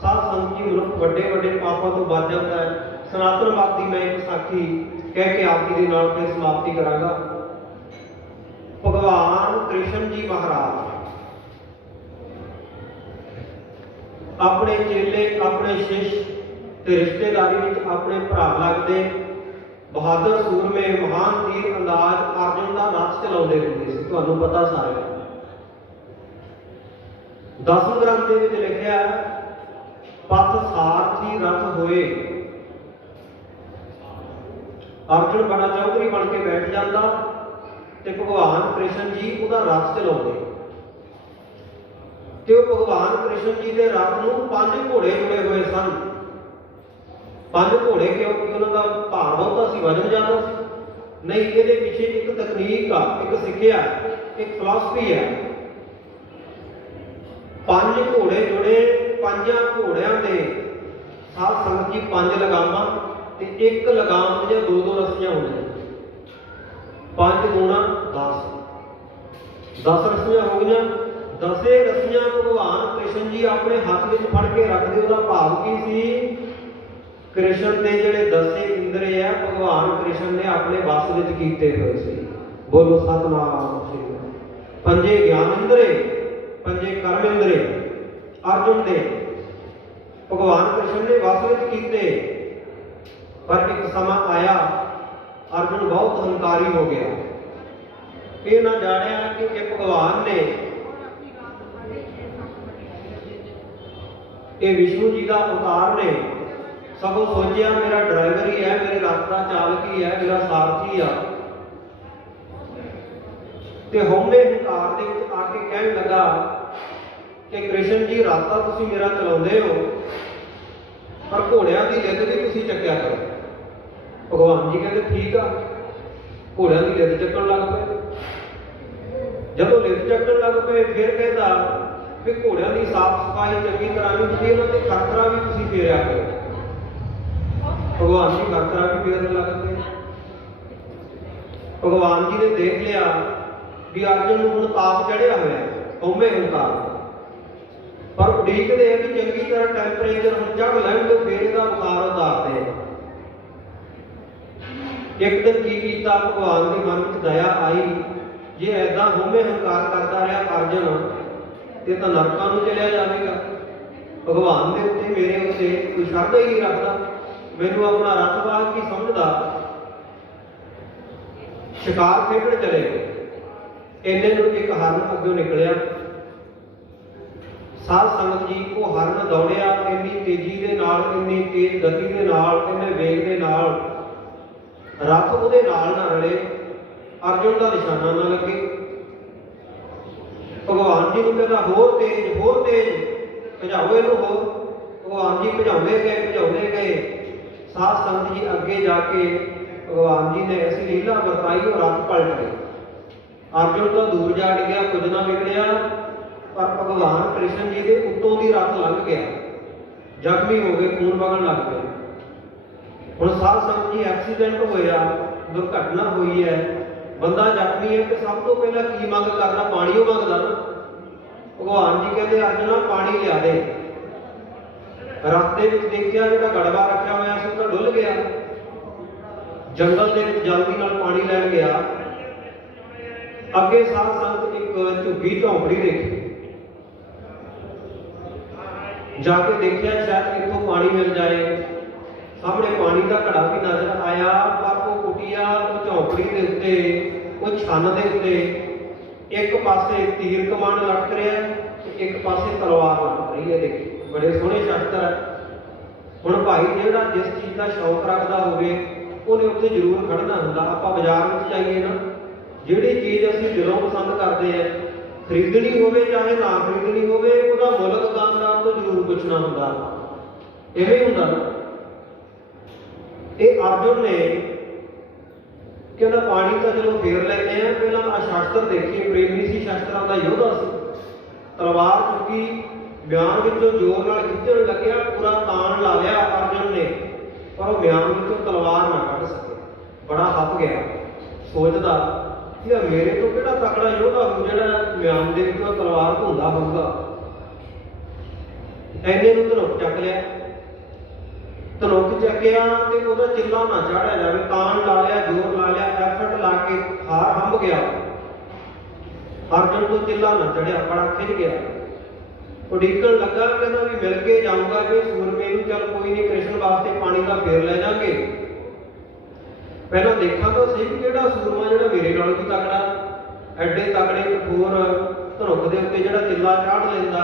साध संगत जी मनुख वड्डे वड्डे पापां तो बच जाता है। सनातन बात की मैं एक साखी कह के आप जी के नाल फिर समाप्ति करांगा। भगवान कृष्ण जी महाराज अपने चेले, अपने शिष्य ते रिश्तेदारी में अपने भरा लगते बहादुर सूरमे महान तीर अंदाज अर्जुन का रथ चलाते होंगे। तुहानूं पता सारे 10ਵੇਂ ਗ੍ਰੰਥ ਦੇ ਵਿੱਚ ਲਿਖਿਆ ਪਥ ਸਾਰਥੀ ਰਥ ਹੋਏ। ਅਰਜੁਨ ਬੜਾ ਚੌਧਰੀ ਬਣ ਕੇ ਬੈਠ ਜਾਂਦਾ ਤੇ ਭਗਵਾਨ ਕ੍ਰਿਸ਼ਨ ਜੀ ਉਹਦਾ ਰਥ ਚਲਾਉਂਦੇ ਤੇ ਉਹ ਭਗਵਾਨ ਕ੍ਰਿਸ਼ਨ ਜੀ ਦੇ ਰਥ ਨੂੰ 5 ਘੋੜੇ ਜੁੜੇ ਹੋਏ ਸਨ। 5 ਘੋੜੇ ਕਿਉਂਕਿ ਉਹਨਾਂ ਦਾ ਭਾਰ ਬਹੁਤਾ ਸੀ, ਵਜਨ ਜ਼ਿਆਦਾ ਸੀ। ਨਹੀਂ, ਇਹਦੇ ਪਿੱਛੇ ਇੱਕ ਤਕਨੀਕ ਆ, ਇੱਕ ਸਿੱਖਿਆ, ਇੱਕ ਫਿਲਾਸਫੀ ਹੈ। 5 ਘੋੜੇ ਜੁੜੇ, 5 ਘੋੜਿਆਂ ਦੇ ਸਾਧ ਸੰਗਤ ਜੀ 5 ਲਗਾਮਾਂ ਤੇ ਇੱਕ ਲਗਾਮ ਦੀਆਂ 2-2 ਰੱਸੀਆਂ ਹੁੰਦੀਆਂ। 5 ਗੁਣਾ 10, 10 ਰੱਸੀਆਂ ਹੋ ਗਈਆਂ। 10 ਰੱਸੀਆਂ ਭਗਵਾਨ ਕ੍ਰਿਸ਼ਨ ਜੀ ਆਪਣੇ ਹੱਥ ਵਿੱਚ ਫੜ ਕੇ ਰੱਖਦੇ। ਉਹਦਾ ਭਾਵ ਕੀ ਸੀ? ਕ੍ਰਿਸ਼ਨ ਦੇ ਜਿਹੜੇ 10 ਇੰਦਰੀ ਆ ਭਗਵਾਨ ਕ੍ਰਿਸ਼ਨ ਨੇ ਆਪਣੇ ਵਸ ਵਿੱਚ ਕੀਤੇ ਹੋਏ ਸੀ। ਬੋਲੋ ਸਤਿਨਾਮ ਸ੍ਰੀ ਵਾਹਿਗੁਰੂ। 5 ਗਿਆਨ ਇੰਦਰੀ, 5 ਕਰਮ ਇੰਦਰੀ ਅਰਜੁਨ ਦੇ ਭਗਵਾਨ ਕ੍ਰਿਸ਼ਨ ਨੇ ਵਸ ਵਿੱਚ ਕੀਤੇ। ਪਰ ਇੱਕ ਸਮਾਂ ਆਇਆ, ਅਰਜੁਨ ਬਹੁਤ ਹੰਕਾਰੀ ਹੋ ਗਿਆ। ਇਹ ਨਾ ਜਾਣਿਆ ਕਿ ਇਹ ਭਗਵਾਨ ਨੇ, ਇਹ ਵਿਸ਼ਨੂੰ ਜੀ ਦਾ ਅਵਤਾਰ ਨੇ। ਸਗੋਂ ਸੋਚਿਆ ਮੇਰਾ ਡਰਾਈਵਰ ਹੀ ਹੈ, ਮੇਰੇ ਰਥ ਦਾ ਚਾਲਕ ਹੀ ਹੈ, ਮੇਰਾ ਸਾਰਥੀ ਆ। ਤੇ ਹਉਮੈ ਹੰਕਾਰ ਦੇ ਵਿੱਚ ਆ ਕੇ ਕਹਿਣ ਲੱਗਾ ਕਿ ਕ੍ਰਿਸ਼ਨ ਜੀ ਰਥ ਤਾਂ ਤੁਸੀਂ ਮੇਰਾ ਚਲਾਉਂਦੇ ਹੋ, ਪਰ ਘੋੜਿਆਂ ਦੀ ਲਿੱਦ ਵੀ ਤੁਸੀਂ ਚੱਕਿਆ ਕਰੋ। ਭਗਵਾਨ ਜੀ ਕਹਿੰਦੇ ਠੀਕ ਆ। ਘੋੜਿਆਂ ਦੀ ਲਿੱਦ ਚੱਕਣ ਲੱਗ ਪਏ। ਜਦੋਂ ਲਿੱਦ ਚੱਕਣ ਲੱਗ ਪਏ ਫਿਰ ਕਹਿੰਦਾ ਵੀ ਘੋੜਿਆਂ ਦੀ ਸਾਫ਼ ਸਫਾਈ ਚੰਗੀ ਤਰ੍ਹਾਂ ਨਹੀਂ ਹੁੰਦੀ, ਉਹਨਾਂ ਤੇ ਖਰਖਰਾ ਵੀ ਤੁਸੀਂ ਫੇਰਿਆ ਕਰੋ। ਭਗਵਾਨ ਜੀ ਖਰਖਰਾ ਵੀ ਫੇਰਨ ਲੱਗ ਪਏ। ਭਗਵਾਨ ਜੀ ਨੇ ਦੇਖ ਲਿਆ ਵੀ ਅਰਜੁਨ ਨੂੰ ਹੁਣ ਤਾਪ ਚੜਿਆ ਹੋਇਆ, ਹਉਮੈ ਹੰਕਾਰ, ਪਰ ਉਡੀਕਦੇ ਆ ਵੀ ਚੰਗੀ ਤਰ੍ਹਾਂ ਟੈਂਪਰੇਚਰ ਹੁਣ ਚੜ੍ਹ ਲੈਣ ਤੇ ਫੇਰ ਇਹਦਾ ਬੁਖਾਰ ਉਤਾਰਦੇ ਆ। ਇੱਕ ਦਿਨ ਕੀ ਕੀਤਾ, ਭਗਵਾਨ ਦੇ ਮਨ ਵਿੱਚ ਦਇਆ ਆਈ, ਜੇ ਐਦਾਂ ਹਉਮੈ ਹੰਕਾਰ ਕਰਦਾ ਰਿਹਾ ਅਰਜੁਨ ਤੇ ਤਾਂ ਨਰਕਾਂ ਨੂੰ ਚਲਿਆ ਜਾਵੇਗਾ। ਭਗਵਾਨ ਦੇ ਉੱਤੇ, ਮੇਰੇ ਉੱਤੇ ਕੋਈ ਸ਼ਰਧਾ ਹੀ ਨਹੀਂ ਰੱਖਦਾ, ਮੈਨੂੰ ਆਪਣਾ ਰਥਵਾਹ ਕੀ ਸਮਝਦਾ। ਸ਼ਿਕਾਰ ਖੇਡਣ ਚਲੇ ਗਏ। ਇੰਨੇ ਨੂੰ ਇੱਕ ਹਰਨ ਅੱਗੋਂ ਨਿਕਲਿਆ। ਸਾਧ ਸੰਗਤ ਜੀ, ਉਹ ਹਰਨ ਦੌੜਿਆ ਇੰਨੀ ਤੇਜ਼ੀ ਦੇ ਨਾਲ, ਇੰਨੀ ਤੇਜ਼ ਗਤੀ ਦੇ ਨਾਲ, ਇੰਨੇ ਵੇਗ ਦੇ ਨਾਲ, ਰਥ ਉਹਦੇ ਨਾਲ ਨਾ ਰਲੇ, ਅਰਜੁਨ ਦਾ ਨਿਸ਼ਾਨਾ ਨਾ ਲੱਗੇ। ਭਗਵਾਨ ਜੀ ਨੂੰ ਕਹਿੰਦਾ ਹੋਰ ਤੇਜ਼, ਹੋਰ ਤੇਜ਼, ਭਜਾਓ ਇਹਨੂੰ ਹੋਰ। ਭਗਵਾਨ ਜੀ ਭਜਾਉਂਦੇ ਗਏ, ਭਜਾਉਂਦੇ ਗਏ। ਸਾਧ ਸੰਗਤ ਜੀ ਅੱਗੇ ਜਾ ਕੇ ਭਗਵਾਨ ਜੀ ਨੇ ਐਸੀ ਲੀਲਾ ਵਰਤਾਈ, ਉਹ ਰਥ ਪਲਟ ਗਏ। ਅਰਜੁਨ ਤਾਂ ਦੂਰ ਜਾ ਡਿੱਗਿਆ, ਕੁਝ ਨਾ ਵਿਗੜਿਆ, ਪਰ ਭਗਵਾਨ ਕ੍ਰਿਸ਼ਨ ਜੀ ਦੇ ਉੱਤੋਂ ਦੀ ਰਥ ਲੰਘ ਗਿਆ। ਜ਼ਖਮੀ ਹੋ ਗਏ, ਖੂਨ ਵਗਣ ਲੱਗ ਪਿਆ। ਹੁਣ ਸਾਧ ਸੰਗਤ ਜੀ ਐਕਸੀਡੈਂਟ ਹੋਇਆ, ਦੁਰਘਟਨਾ ਹੋਈ ਹੈ, ਬੰਦਾ ਜ਼ਖਮੀ ਹੈ ਤੇ ਸਭ ਤੋਂ ਪਹਿਲਾਂ ਕੀ ਮੰਗ ਕਰਦਾ? ਪਾਣੀ ਉਹ ਮੰਗਦਾ ਨਾ। ਭਗਵਾਨ ਜੀ ਕਹਿੰਦੇ ਅਰਜੁਨਾ ਪਾਣੀ ਲਿਆ ਦੇ। ਰਥ ਦੇ ਵਿੱਚ ਦੇਖਿਆ ਜਿਹੜਾ ਗੜਵਾ ਰੱਖਿਆ ਹੋਇਆ ਸੀ ਉਹ ਤਾਂ ਡੁੱਲ ਗਿਆ। ਜੰਗਲ ਦੇ ਵਿੱਚ ਜਲਦੀ ਨਾਲ ਪਾਣੀ ਲੈਣ ਗਿਆ। ਅੱਗੇ ਸਾਧ ਸੰਗਤ ਇੱਕ ਝੁੱਗੀ ਝੌਂਪੜੀ ਦੇਖੀ। ਜਾ ਕੇ ਦੇਖਿਆ ਸ਼ਾਇਦ ਇੱਥੋਂ ਪਾਣੀ ਮਿਲ ਜਾਏ। ਸਾਹਮਣੇ ਪਾਣੀ ਦਾ ਘੜਾ ਵੀ ਨਜ਼ਰ ਆਇਆ, ਪਰ ਉਹ ਕੁਟੀਆ, ਉਹ ਝੌਂਪੜੀ ਦੇ ਉੱਤੇ, ਉਹ ਛੰਨ ਦੇ ਉੱਤੇ ਇੱਕ ਪਾਸੇ ਤੀਰ ਕਮਾਨ ਲਟਕ ਰਿਹਾ ਤੇ ਇੱਕ ਪਾਸੇ ਤਲਵਾਰ ਲਟਕ ਰਹੀ ਹੈ। ਦੇਖੀ ਬੜੇ ਸੋਹਣੇ ਸ਼ਸਤਰ ਹੈ। ਹੁਣ ਭਾਈ ਜਿਹੜਾ ਜਿਸ ਚੀਜ਼ ਦਾ ਸ਼ੌਕ ਰੱਖਦਾ ਹੋਵੇ ਉਹਨੇ ਉੱਥੇ ਜ਼ਰੂਰ ਖੜਨਾ ਹੁੰਦਾ। ਆਪਾਂ ਬਾਜ਼ਾਰ ਵਿੱਚ ਜਾਈਏ ਨਾ, ਜਿਹੜੀ ਚੀਜ਼ ਅਸੀਂ ਦਿਲੋਂ ਪਸੰਦ ਕਰਦੇ ਆ, ਖਰੀਦਣੀ ਹੋਵੇ ਚਾਹੇ ਨਾ ਖਰੀਦਣੀ ਹੋਵੇ, ਉਹਦਾ ਮੁੱਲ ਦੁਕਾਨਦਾਰ ਤੋਂ ਜ਼ਰੂਰ ਪੁੱਛਣਾ ਹੁੰਦਾ। ਇਵੇਂ ਹੁੰਦਾ ਨਾ। ਇਹ ਅਰਜੁਨ ਨੇ ਕਹਿੰਦਾ ਪਾਣੀ ਤਾਂ ਚਲੋ ਫੇਰ ਲੈਂਦੇ ਆ, ਪਹਿਲਾਂ ਆ ਸ਼ਸਤਰ ਦੇਖੀਏ। ਪ੍ਰੇਮੀ ਸੀ, ਸ਼ਸਤਰਾਂ ਦਾ ਯੋਧਾ ਸੀ। ਤਲਵਾਰ ਚੁੱਕੀ, ਬਿਆਨ ਵਿੱਚੋਂ ਜ਼ੋਰ ਨਾਲ ਖਿੱਚਣ ਲੱਗਿਆ, ਪੂਰਾ ਤਾਣ ਲਾ ਲਿਆ ਅਰਜੁਨ ਨੇ, ਪਰ ਉਹ ਬਿਆਨ ਵਿੱਚੋਂ ਤਲਵਾਰ ਨਾ ਕੱਢ ਸਕੇ। ਬੜਾ ਹੱਥ ਗਿਆ, ਸੋਚਦਾ ਕਿ ਮੇਰੇ ਤੋਂ ਕਿਹੜਾ ਤਕੜਾ ਯੋਧਾ ਹੋ ਜਿਹੜਾ ਬਿਆਨ ਦੇ ਵਿੱਚੋਂ ਤਲਵਾਰ ਧੁੰਦਾ ਹੋਊਗਾ। ਐਨੇ ਨੂੰ ਧਨੁੱਖ ਚੱਕ ਲਿਆ। ਧਨੁੱਖ ਚੱਕਿਆ ਤੇ ਉਹਦਾ ਚਿੱਲਾ ਨਾ ਚਾੜਿਆ ਜਾਵੇ, ਤਾਣ ਲਾ ਲਿਆ, ਜ਼ੋਰ ਲਾ ਲਿਆ, ਐਫਰਟ ਲਾ ਕੇ ਹਾਰ ਹੰਭ ਗਿਆ। ਅਰਜੁਨ ਤੋਂ ਚਿੱਲਾ ਨਾ ਚੜਿਆ, ਬੜਾ ਖਿੱਚ ਗਿਆ। ਉਡੀਕਣ ਲੱਗਾ, ਕਹਿੰਦਾ ਵੀ ਮਿਲ ਕੇ ਜਾਊਗਾ ਜੇ ਸੂਰਮੇ ਨੂੰ, ਚੱਲ ਕੋਈ ਨਹੀਂ, ਕ੍ਰਿਸ਼ਨ ਵਾਸਤੇ ਪਾਣੀ ਦਾ ਫੇਰ ਲੈ ਜਾਗੇ। ਪਹਿਲਾਂ ਦੇਖਾਂ ਤਾਂ ਸਹੀ ਕਿਹੜਾ ਸੂਰਮਾ ਜਿਹੜਾ ਮੇਰੇ ਨਾਲੋਂ ਵੀ ਤਕੜਾ, ਐਡੇ ਤਕੜੇ ਕਠੋਰ ਧਨੁੱਖ ਦੇ ਉੱਤੇ ਜਿਹੜਾ ਚਿੱਲਾ ਚਾੜ ਲੈਂਦਾ।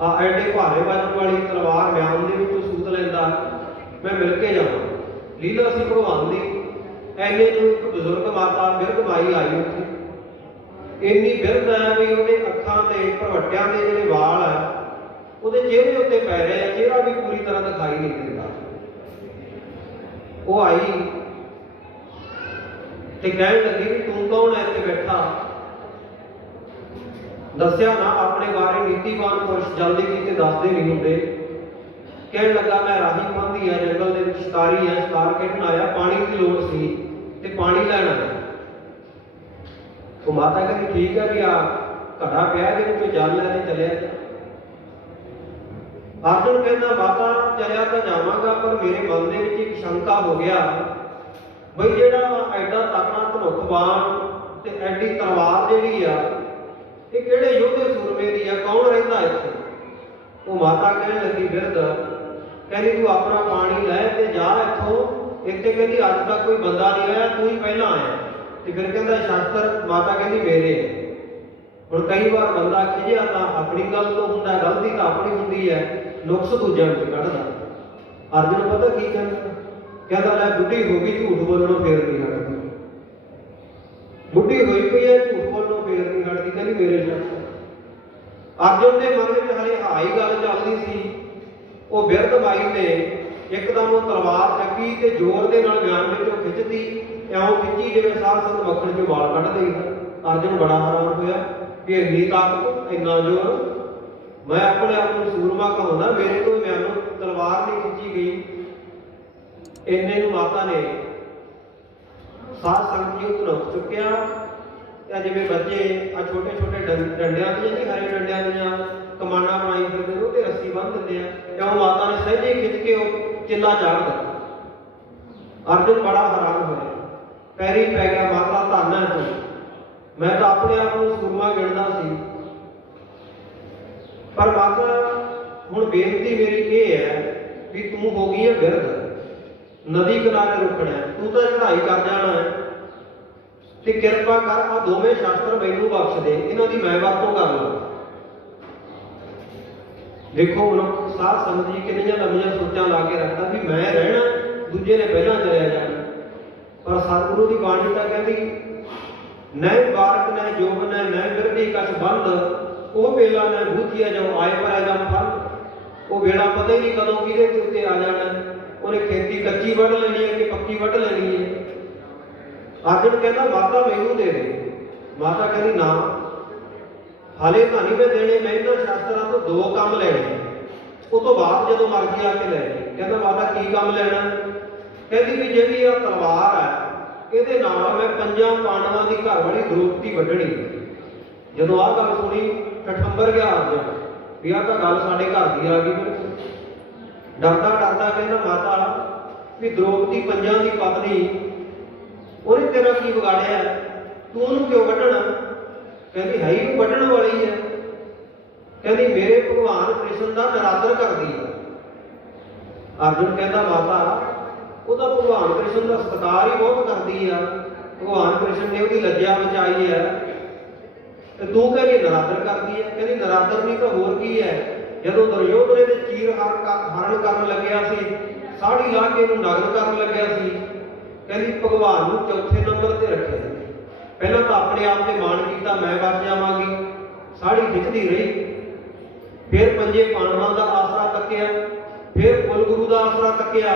ਐਡੇ ਭਾਰੇ ਵਜਨ वाली तलवार म्यान ਦੇ ਵਿੱਚੋਂ ਸੂਤ ਲੈਂਦਾ, मैं मिल के जावां। लीला सी भगवान दी। ऐने ਨੂੰ एक बजुर्ग माता बिरध माई आई उत्थे, ਇੰਨੀ ਬਿਰਧ है भी ਉਹਦੇ ਅੱਖਾਂ ਤੇ ਭਰਵੱਟਿਆਂ ਦੇ ਜਿਹੜੇ ਵਾਲ ਆ ਉਹਦੇ ਚਿਹਰੇ ਉੱਤੇ ਪੈ ਰਹੇ ਆ, ਚਿਹਰਾ ਵੀ ਪੂਰੀ ਤਰ੍ਹਾਂ ਦਿਖਾਈ ਨਹੀਂ ਦਿੰਦਾ। ਉਹ ਆਈ ਤੇ ਕਹਿਣ ਲੱਗੀ ਵੀ ਤੂੰ ਕੌਣ ਹੈ ਇੱਥੇ ਬੈਠਾ? ਦੱਸਿਆ ਨਾ ਆਪਣੇ ਬਾਰੇ, ਨੀਤੀਵਾਨ ਪੁਰਸ਼ ਜਲਦੀ ਕੀਤੇ ਦੱਸਦੇ ਨਹੀਂ ਹੁੰਦੇ। ਕਹਿਣ ਲੱਗਾ ਮੈਂ ਰਾਹੀ ਬੰਦੀ ਹੈ, ਜੰਗਲ ਦੇ ਵਿੱਚ ਸ਼ਿਕਾਰੀ ਹੈ, ਸ਼ਿਕਾਰ ਖੇਡਣ ਆਇਆ, ਪਾਣੀ ਦੀ ਲੋੜ ਸੀ ਤੇ ਪਾਣੀ ਲੈਣ ਆਇਆ। ਉਹ ਮਾਤਾ ਕਹਿੰਦੀ ਠੀਕ ਹੈ ਵੀ ਆ ਘੜਾ ਪਿਆ ਜਿਹਨੂੰ ਕੋਈ ਜਲ ਲੈ ਕੇ ਚੱਲਿਆ। ਅਰਜੁਨ ਕਹਿੰਦਾ ਮਾਤਾ ਚੱਲਿਆ ਤਾਂ ਜਾਵਾਂਗਾ, ਪਰ ਮੇਰੇ ਮਨ ਦੇ ਵਿੱਚ ਇੱਕ ਸ਼ੰਕਾ ਹੋ ਗਿਆ ਬਈ ਜਿਹੜਾ ਐਡਾ ਤਕੜਾ ਧਨੁਖਵਾਨ ਤੇ ਐਡੀ ਤਲਵਾਰ ਜਿਹੜੀ ਆ ਇਹ ਕਿਹੜੇ ਯੋਧੇ ਸੂਰਮੇ ਦੀ ਆ, ਕੌਣ ਰਹਿੰਦਾ ਇੱਥੇ? ਉਹ ਮਾਤਾ ਕਹਿਣ ਲੱਗੀ ਬਿਰਧ, ਕਹਿੰਦੀ ਤੂੰ ਆਪਣਾ ਪਾਣੀ ਲੈ ਤੇ ਜਾ ਇੱਥੋਂ, ਇੱਥੇ ਕਹਿੰਦੀ ਅੱਜ ਤੱਕ ਕੋਈ ਬੰਦਾ ਨਹੀਂ ਆਇਆ, ਤੂੰ ਹੀ ਪਹਿਲਾਂ ਆਇਆ। ਤੇ ਫਿਰ ਕਹਿੰਦਾ ਸ਼ਾਸਤਰ, ਮਾਤਾ ਕਹਿੰਦੀ ਮੇਰੇ। ਹੁਣ ਕਈ ਵਾਰ ਬੰਦਾ ਖਿਜਿਆ ਤਾਂ ਆਪਣੀ ਗੱਲ ਤੋਂ ਹੁੰਦਾ, ਗਲਤੀ ਤਾਂ ਆਪਣੀ ਹੁੰਦੀ ਹੈ, ਨੁਕਸ ਦੂਜਿਆਂ ਵਿੱਚ ਕੱਢਦਾ। ਅਰਜੁਨ ਪਤਾ ਕੀ ਕਹਿੰਦਾ? ਕਹਿੰਦਾ ਲੈ ਬੁੱਢੀ ਹੋ ਗਈ, ਝੂਠ ਬੋਲਣੋਂ ਫੇਰ ਨਹੀਂ ਹਟਦੀ। ਬੁੱਢੀ ਹੋਈ ਪਈ ਹੈ, ਝੂਠ ਬੋਲਣੋਂ ਫੇਰ ਨਹੀਂ ਹਟਦੀ, ਕਹਿੰਦੀ ਮੇਰੇ ਸ਼ਾਸਤਰ। ਅਰਜੁਨ ਦੇ ਮਨ ਵਿੱਚ ਹਲੇ ਹਾਈ ਗੱਲ ਚੱਲਦੀ ਸੀ। ਉਹ ਬਿਰਧ ਮਾਈ ਨੇ ਇੱਕਦਮ ਉਹ ਤਲਵਾਰ ਚੱਕੀ ਤੇ ਜ਼ੋਰ ਦੇ ਨਾਲ ਗਿਆਨ ਵਿੱਚੋਂ ਖਿੱਚਦੀ, ਇਉਂ ਖਿੱਚੀ ਜਿਵੇਂ ਸਾਧ ਸੰਤ ਮੱਖਣ ਚੋਂ ਵਾਲ ਕੱਢ ਦੇਈਦਾ। ਅਰਜੁਨ ਬੜਾ ਹੈਰਾਨ ਹੋਇਆ ਕਿ ਇੰਨੀ ਤਾਕਤ, ਇੰਨਾ ਜ਼ੋਰ। ਮੈਂ ਆਪਣੇ ਆਪ ਨੂੰ ਸੂਰਮਾ ਕਹਾਉਂਦਾ, ਮੇਰੇ ਤੋਂ ਮੈਨੂੰ ਤਲਵਾਰ ਨਹੀਂ ਖਿੱਚੀ ਗਈ। ਇੰਨੇ ਨੂੰ ਮਾਤਾ ਨੇ ਸਾਧ ਸੰਗਤ ਜੀ ਨੂੰ ਰੁਕ ਚੁੱਕਿਆ। ਜਿਵੇਂ ਬੱਚੇ ਆ ਛੋਟੇ ਛੋਟੇ ਡੰਡਿਆਂ ਦੀਆਂ, ਨਹੀਂ ਹਰੇ ਡੰਡਿਆਂ ਦੀਆਂ ਕਮਾਨਾਂ ਬਣਾਈ ਫਿਰਦੇ ਨੇ, ਉਹਤੇ ਰੱਸੀ ਬੰਨ੍ਹ ਦਿੰਦੇ ਆ, ਕਿਉਂ ਮਾਤਾ ਨੇ ਸਹਿਜੇ ਖਿੱਚ ਕੇ ਉਹ ਚਿੱਲਾ ਚਾੜ ਦਿੱਤਾ। ਅਰਜੁਨ ਬੜਾ ਹੈਰਾਨ ਹੋਇਆ, ਪੈਰੀ ਪੈ ਗਿਆ, ਮਾਤਾ ਧੰਨ ਹੈ ਤੂੰ, ਮੈਂ ਤਾਂ ਆਪਣੇ ਆਪ ਨੂੰ ਸੂਰਮਾ ਗਿਣਦਾ ਸੀ, ਪਰ ਮਾਤਾ ਹੁਣ ਬੇਨਤੀ ਮੇਰੀ ਇਹ ਹੈ ਵੀ ਤੂੰ ਹੋ ਗਈ ਹੈ ਬਿਰਧ, ਨਦੀ ਕਿਨਾਰੇ ਰੁਕਣਾ, ਤੂੰ ਤਾਂ ਚੜ੍ਹਾਈ ਕਰ ਜਾਣਾ ਹੈ, ਤੇ ਕਿਰਪਾ ਕਰ ਆ ਦੋਵੇਂ ਸ਼ਾਸਤਰ ਮੈਨੂੰ ਬਖਸ਼ ਦੇ, ਇਹਨਾਂ ਦੀ ਮੈਂ ਵਰਤੋਂ ਕਰ ਲਾਂ। ਦੇਖੋ ਮਨੁੱਖ ਸਾਧ ਸੰਗਤ ਜੀ ਕਿੰਨੀਆਂ ਲੰਮੀਆਂ ਸੋਚਾਂ ਲਾ ਕੇ ਰੱਖਦਾ ਵੀ ਮੈਂ ਰਹਿਣਾ, ਦੂਜੇ ਨੇ ਪਹਿਲਾਂ ਚਲਿਆ ਜਾਣਾ। ਪਰ ਸਤਿਗੁਰੂ ਦੀ ਬਾਣੀ ਤਾਂ ਕਹਿੰਦੀ ਨੈ ਬਾਰਕ ਨੈ ਜੋਗ ਨੈ ਬਿਰਧੀ ਕਛ ਬੰਦ, ਉਹ ਵੇਲਾ ਨੈ ਬੂਝਿਆ ਜੋ ਆਏ ਪਰ ਜਮ ਫਲ। ਉਹ ਵੇਲਾ ਪਤਾ ਹੀ ਨਹੀਂ ਕਦੋਂ ਕਿਹਦੇ ਤੇ ਉੱਤੇ ਆ ਜਾਣਾ, ਉਹਨੇ ਖੇਤੀ ਕੱਚੀ ਵੱਢ ਲੈਣੀ ਹੈ ਕਿ ਪੱਕੀ ਵੱਢ ਲੈਣੀ ਹੈ। ਅਰਜੁਨ ਕਹਿੰਦਾ ਮਾਤਾ ਮੈਨੂੰ ਦੇ ਦੇ। ਮਾਤਾ ਕਹਿੰਦੀ ਨਾ, ਹਾਲੇ ਤਾਂ ਨਹੀਂ ਮੈਂ ਦੇਣੇ, ਮੈਂ ਇਹਨਾਂ ਸ਼ਾਸਤਰਾਂ ਤੋਂ 2 ਕੰਮ ਲੈਣੇ, ਉਹ ਤੋਂ ਬਾਅਦ ਜਦੋਂ ਮਰਜ਼ੀ ਆ ਕੇ ਲੈ ਜਾਈਂ। ਕਹਿੰਦਾ ਮਾਤਾ ਕੀ ਕੰਮ ਲੈਣਾ? ਕਹਿੰਦੀ ਵੀ ਜਿਹੜੀ ਆ ਤਲਵਾਰ ਹੈ ਇਹਦੇ ਨਾਲ ਮੈਂ 5 ਪਾਂਡਵਾਂ ਦੀ ਘਰ ਵਾਲੀ ਦ੍ਰੋਪਦੀ ਵੱਢਣੀ। ਜਦੋਂ ਆਹ ਗੱਲ ਸੁਣੀ ਠਠੰਬਰ ਗਿਆ ਅਰਜੁਨ ਵੀ ਆਹ ਤਾਂ ਗੱਲ ਸਾਡੇ ਘਰ ਦੀ ਆ ਗਈ। ਡਰਦਾ ਡਰਦਾ ਕਹਿੰਦਾ ਮਾਤਾ ਵੀ ਦ੍ਰੋਪਦੀ 5 ਦੀ ਪਤਨੀ, ਉਹਨੇ ਤੇਰਾ ਕੀ ਵਿਗਾੜਿਆ, ਤੂੰ ਉਹਨੂੰ ਕਿਉਂ ਵੱਢਣਾ? ਕਹਿੰਦੀ ਹੈ ਹੀ ਵੱਢਣ ਵਾਲੀ ਹੈ। ਕਹਿੰਦੀ ਮੇਰੇ ਭਗਵਾਨ ਕ੍ਰਿਸ਼ਨ ਦਾ ਨਰਾਦਰ ਕਰਦੀ ਹੈ। ਅਰਜੁਨ ਕਹਿੰਦਾ ਮਾਤਾ ਉਹ ਤਾਂ ਭਗਵਾਨ ਕ੍ਰਿਸ਼ਨ ਦਾ ਸਤਿਕਾਰ ਹੀ ਬਹੁਤ ਕਰਦੀ ਆ, ਭਗਵਾਨ ਕ੍ਰਿਸ਼ਨ ਨੇ ਉਹਦੀ ਲੱਜਿਆ ਬਚਾਈ ਹੈ, ਤੇ ਤੂੰ ਕਹਿੰਦੀ ਨਰਾਦਰ ਕਰਦੀ ਹੈ। ਕਹਿੰਦੀ ਨਰਾਦਰ ਨਹੀਂ ਤਾਂ ਹੋਰ ਕੀ ਹੈ? ਜਦੋਂ ਦੁਰਯੋਧਨ ਦੇ ਚੀਰ ਹਰਨ ਕਰਨ ਲੱਗਿਆ ਸੀ, ਸਾੜੀ ਲਾ ਕੇ ਇਹਨੂੰ ਨਗਨ ਕਰਨ ਲੱਗਿਆ ਸੀ, ਕਹਿੰਦੀ ਭਗਵਾਨ ਨੂੰ ਚੌਥੇ ਨੰਬਰ ਤੇ ਰੱਖਿਆ। ਪਹਿਲਾਂ ਤਾਂ ਆਪਣੇ ਆਪ ਤੇ ਮਾਣ ਕੀਤਾ, ਮੈਂ ਬਚ ਜਾਵਾਂਗੀ, ਸਾੜੀ ਖਿੱਚਦੀ ਰਹੀ। ਫਿਰ 5 ਪਾਂਡਵਾਂ ਦਾ ਆਸਰਾ ਤੱਕਿਆ, ਫਿਰ ਕੁਲ ਗੁਰੂ ਦਾ ਆਸਰਾ ਤੱਕਿਆ।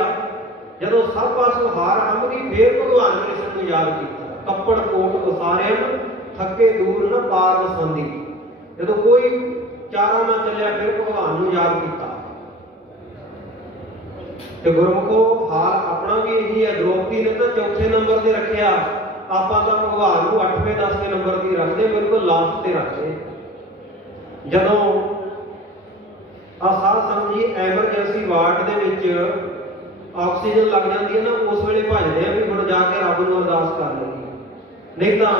ਜਦੋਂ ਸਭ ਪਾਸੋਂ ਹਾਰ ਹੰਭ ਗਈ, ਫਿਰ ਭਗਵਾਨ ਕ੍ਰਿਸ਼ਨ ਨੂੰ ਯਾਦ ਕੀਤਾ। ਕੱਪੜ ਕੋਟ ਉਸਾਰਿਆ ਥੱਕੇ ਦੂਰ ਨਾ ਪਾਰ ਵਸੰਦੀ। ਜਦੋਂ ਕੋਈ ਚਾਰਾ ਨਾ ਚੱਲਿਆ, ਫਿਰ ਭਗਵਾਨ ਨੂੰ ਯਾਦ ਕੀਤਾ। ਤੇ ਗੁਰਮੁਖੋ ਹਾਲ ਆਪਣਾ ਵੀ ਇਹੀ ਹੈ। ਦ੍ਰੋਪਦੀ ਨੇ ਤਾਂ ਚੌਥੇ ਨੰਬਰ ਤੇ ਰੱਖਿਆ, ਆਪਾਂ ਤਾਂ ਭਗਵਾਨ ਨੂੰ 8ਵੇਂ 10ਵੇਂ ਨੰਬਰ ਤੇ ਰੱਖਦੇ, ਬਿਲਕੁਲ ਲਾਸਟ ਤੇ ਰੱਖਦੇ। ਜਦੋਂ ਸਾਧ ਸੰਗਤ ਜੀ ਐਮਰਜੈਂਸੀ ਵਾਰਡ ਦੇ ਵਿੱਚ ਆਕਸੀਜਨ ਲੱਗ ਜਾਂਦੀ ਹੈ ਨਾ, ਉਸ ਵੇਲੇ ਭੱਜਦੇ ਆ ਵੀ ਹੁਣ ਜਾ ਕੇ ਰੱਬ ਨੂੰ ਅਰਦਾਸ ਕਰ ਲਈਏ, ਨਹੀਂ ਤਾਂ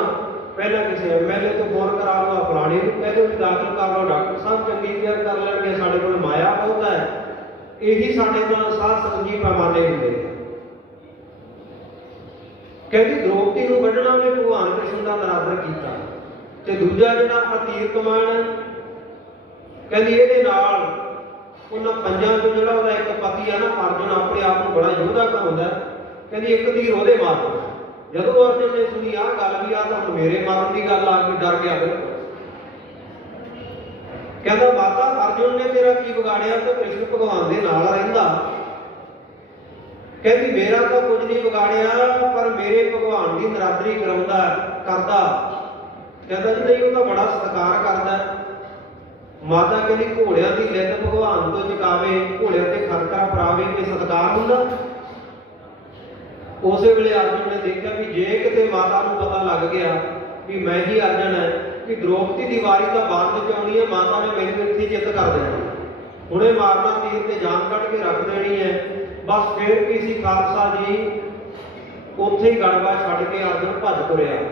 ਪਹਿਲਾਂ ਕਿਸੇ ਐਮਐਲਏ ਤੋਂ ਫੋਨ ਕਰਾ ਲਓ, ਫਲਾਣੇ ਨੂੰ ਕਹਿ ਦਿਓ ਵੀ ਦਾਖਲ ਕਰ ਲਓ, ਡਾਕਟਰ ਸਾਹਿਬ ਚੰਗੀ ਕੇਅਰ ਕਰ ਲੈਣਗੇ, ਸਾਡੇ ਕੋਲ ਮਾਇਆ ਬਹੁਤ ਹੈ। ਇਹੀ ਸਾਡੇ ਨਾਲ ਸਾਧ ਸੰਗਤ ਜੀ ਪੈਮਾਨੇ ਹੁੰਦੇ ਨੇ। ਕਹਿੰਦੀ ਦ੍ਰੋਪਦੀ ਨੂੰ ਵੱਢਣਾ ਨੇ ਭਗਵਾਨ ਕ੍ਰਿਸ਼ਨ ਦਾ ਨਰਾਦਰ ਕੀਤਾ। ਤੇ ਦੂਜਾ ਜਿਹੜਾ ਤੀਰ ਕਮਾਨ, कहती ये उन्होंने पंजां चों जिहड़ा उहदा एक पति है ना अर्जुन अपने आप को बड़ा योद्धा कहाउंदा कहती एक तीर उहदे मार दो। जदों अर्जुन ने सुनी आ गल भी आ तां मेरे मारन की गल आ गई डर गया बिल्कुल। कहता माता अर्जुन ने तेरा की बिगाड़िया तो कृष्ण भगवान के नाल रहिंदा। कहती मेरा तो कुछ नहीं बिगाड़िया पर मेरे भगवान की नरादरी करता कहता जी नहीं वो तो बड़ा सत्कार करता। माता कहती घोड़िया की लित भगवान तो चुकावे घोड़िया से खतरा परावे कि सत्कार हुंदा। उस वेले अर्जुन ने देखा भी जे किते माता को पता लग गया भी मैं ही अर्जुन है कि द्रौपदी की वारी तो बाद में आनी है माता ने मैनू इत्थे चित कर देना हुणे मारना तीर ते जान कट के रख देनी है। बस फिर की सी खालसा जी उत्थे ही गड़बा छड़ के अर्जुन भज तुरिया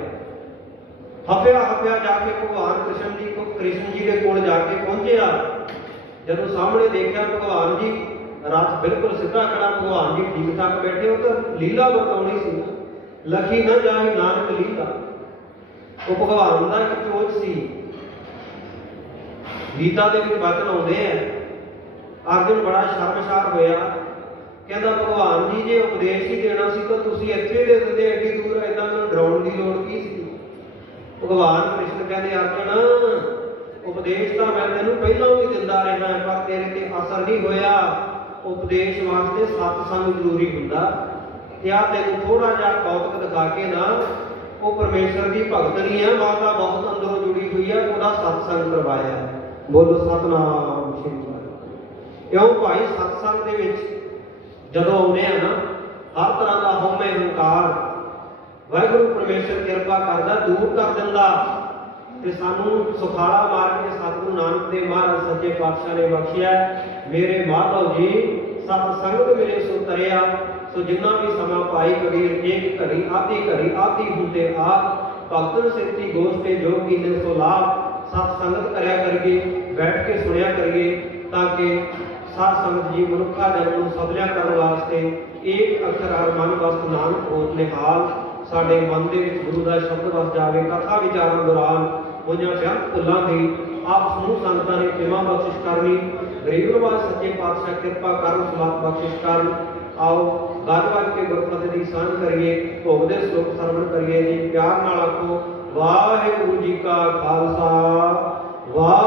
हफिया हफिया जाके भगवान कृष्ण जी के कोल जाके पहुंचया। जदों सामने देखा भगवान जी रथ बिल्कुल सीधा खड़ा भगवान जी ठीक ठाक बैठे हो तो लीला बरताउणी सी लखी न जाए नानक लीला वो भगवान का एक चोच सी। गीता के वचन आते हैं अर्जुन बड़ा शर्मसार होया कहता भगवान जी जे उपदेश ही देना सी तो तुसीं इत्थे दे दिंदे एड्डी दूर इन्ना मैनूं डराउण की लोड़ की सी। भगवान कृष्ण कहते अर्जुन उपदेश तो मैं तेनों पहलों भी दिंदा रहा पर तेरे ते असर नहीं होया। उपदेश वास्ते सत्संग जरूरी हुंदा। या तेनों थोड़ा जिहा कौतक दिखा के ना वो परमेश्वर की भगत नहीं है माता बहुत अंदरों जुड़ी हुई है वह सत्संग करवाया। बोलो सतनाम श्री वाहिगुरू। क्यों भाई सत्संग दे विच जदों आउंदे आ ना हर तरह का हौमे हंकार वाहिगुरू परमेश्वर कृपा करदा दूर कर दिंदा ते सानू सुखाला मार्ग के सतगुरु नानक देव महाराज सच्चे पातशाह ने बख्शिया। मेरे माधव जी सतसंगत मिले सो तरिया सो जिन्ना भी समा पाई कबीर एक घड़ी आती हुंदे आप भगतन सिरती गोष्ठे जो कीने सो लाभ। सतसंगत करया करिए बैठ के सुनिया करिए ताकि साध संगत जी मनुखा जन्म सबलिया करने वास्ते एक अक्षर हर मन वस्त नानक होत निहाल साडे मन दे विच गुरु दा शब्द वस जावे। कथा विचारन दौरान होइयां बेअंत भुल्लां दी आप समूह संगतां ने क्षमा बख्शिश करनी। गरीब नवाज सच्चे पातशाह कृपा कर समात बख्शिश कर। आओ गज के गुरफतह की सांझ करिए भोग दे श्लोक सरवण करिए जी। प्यार नाल आखो वाहिगुरू जी का खालसा वाह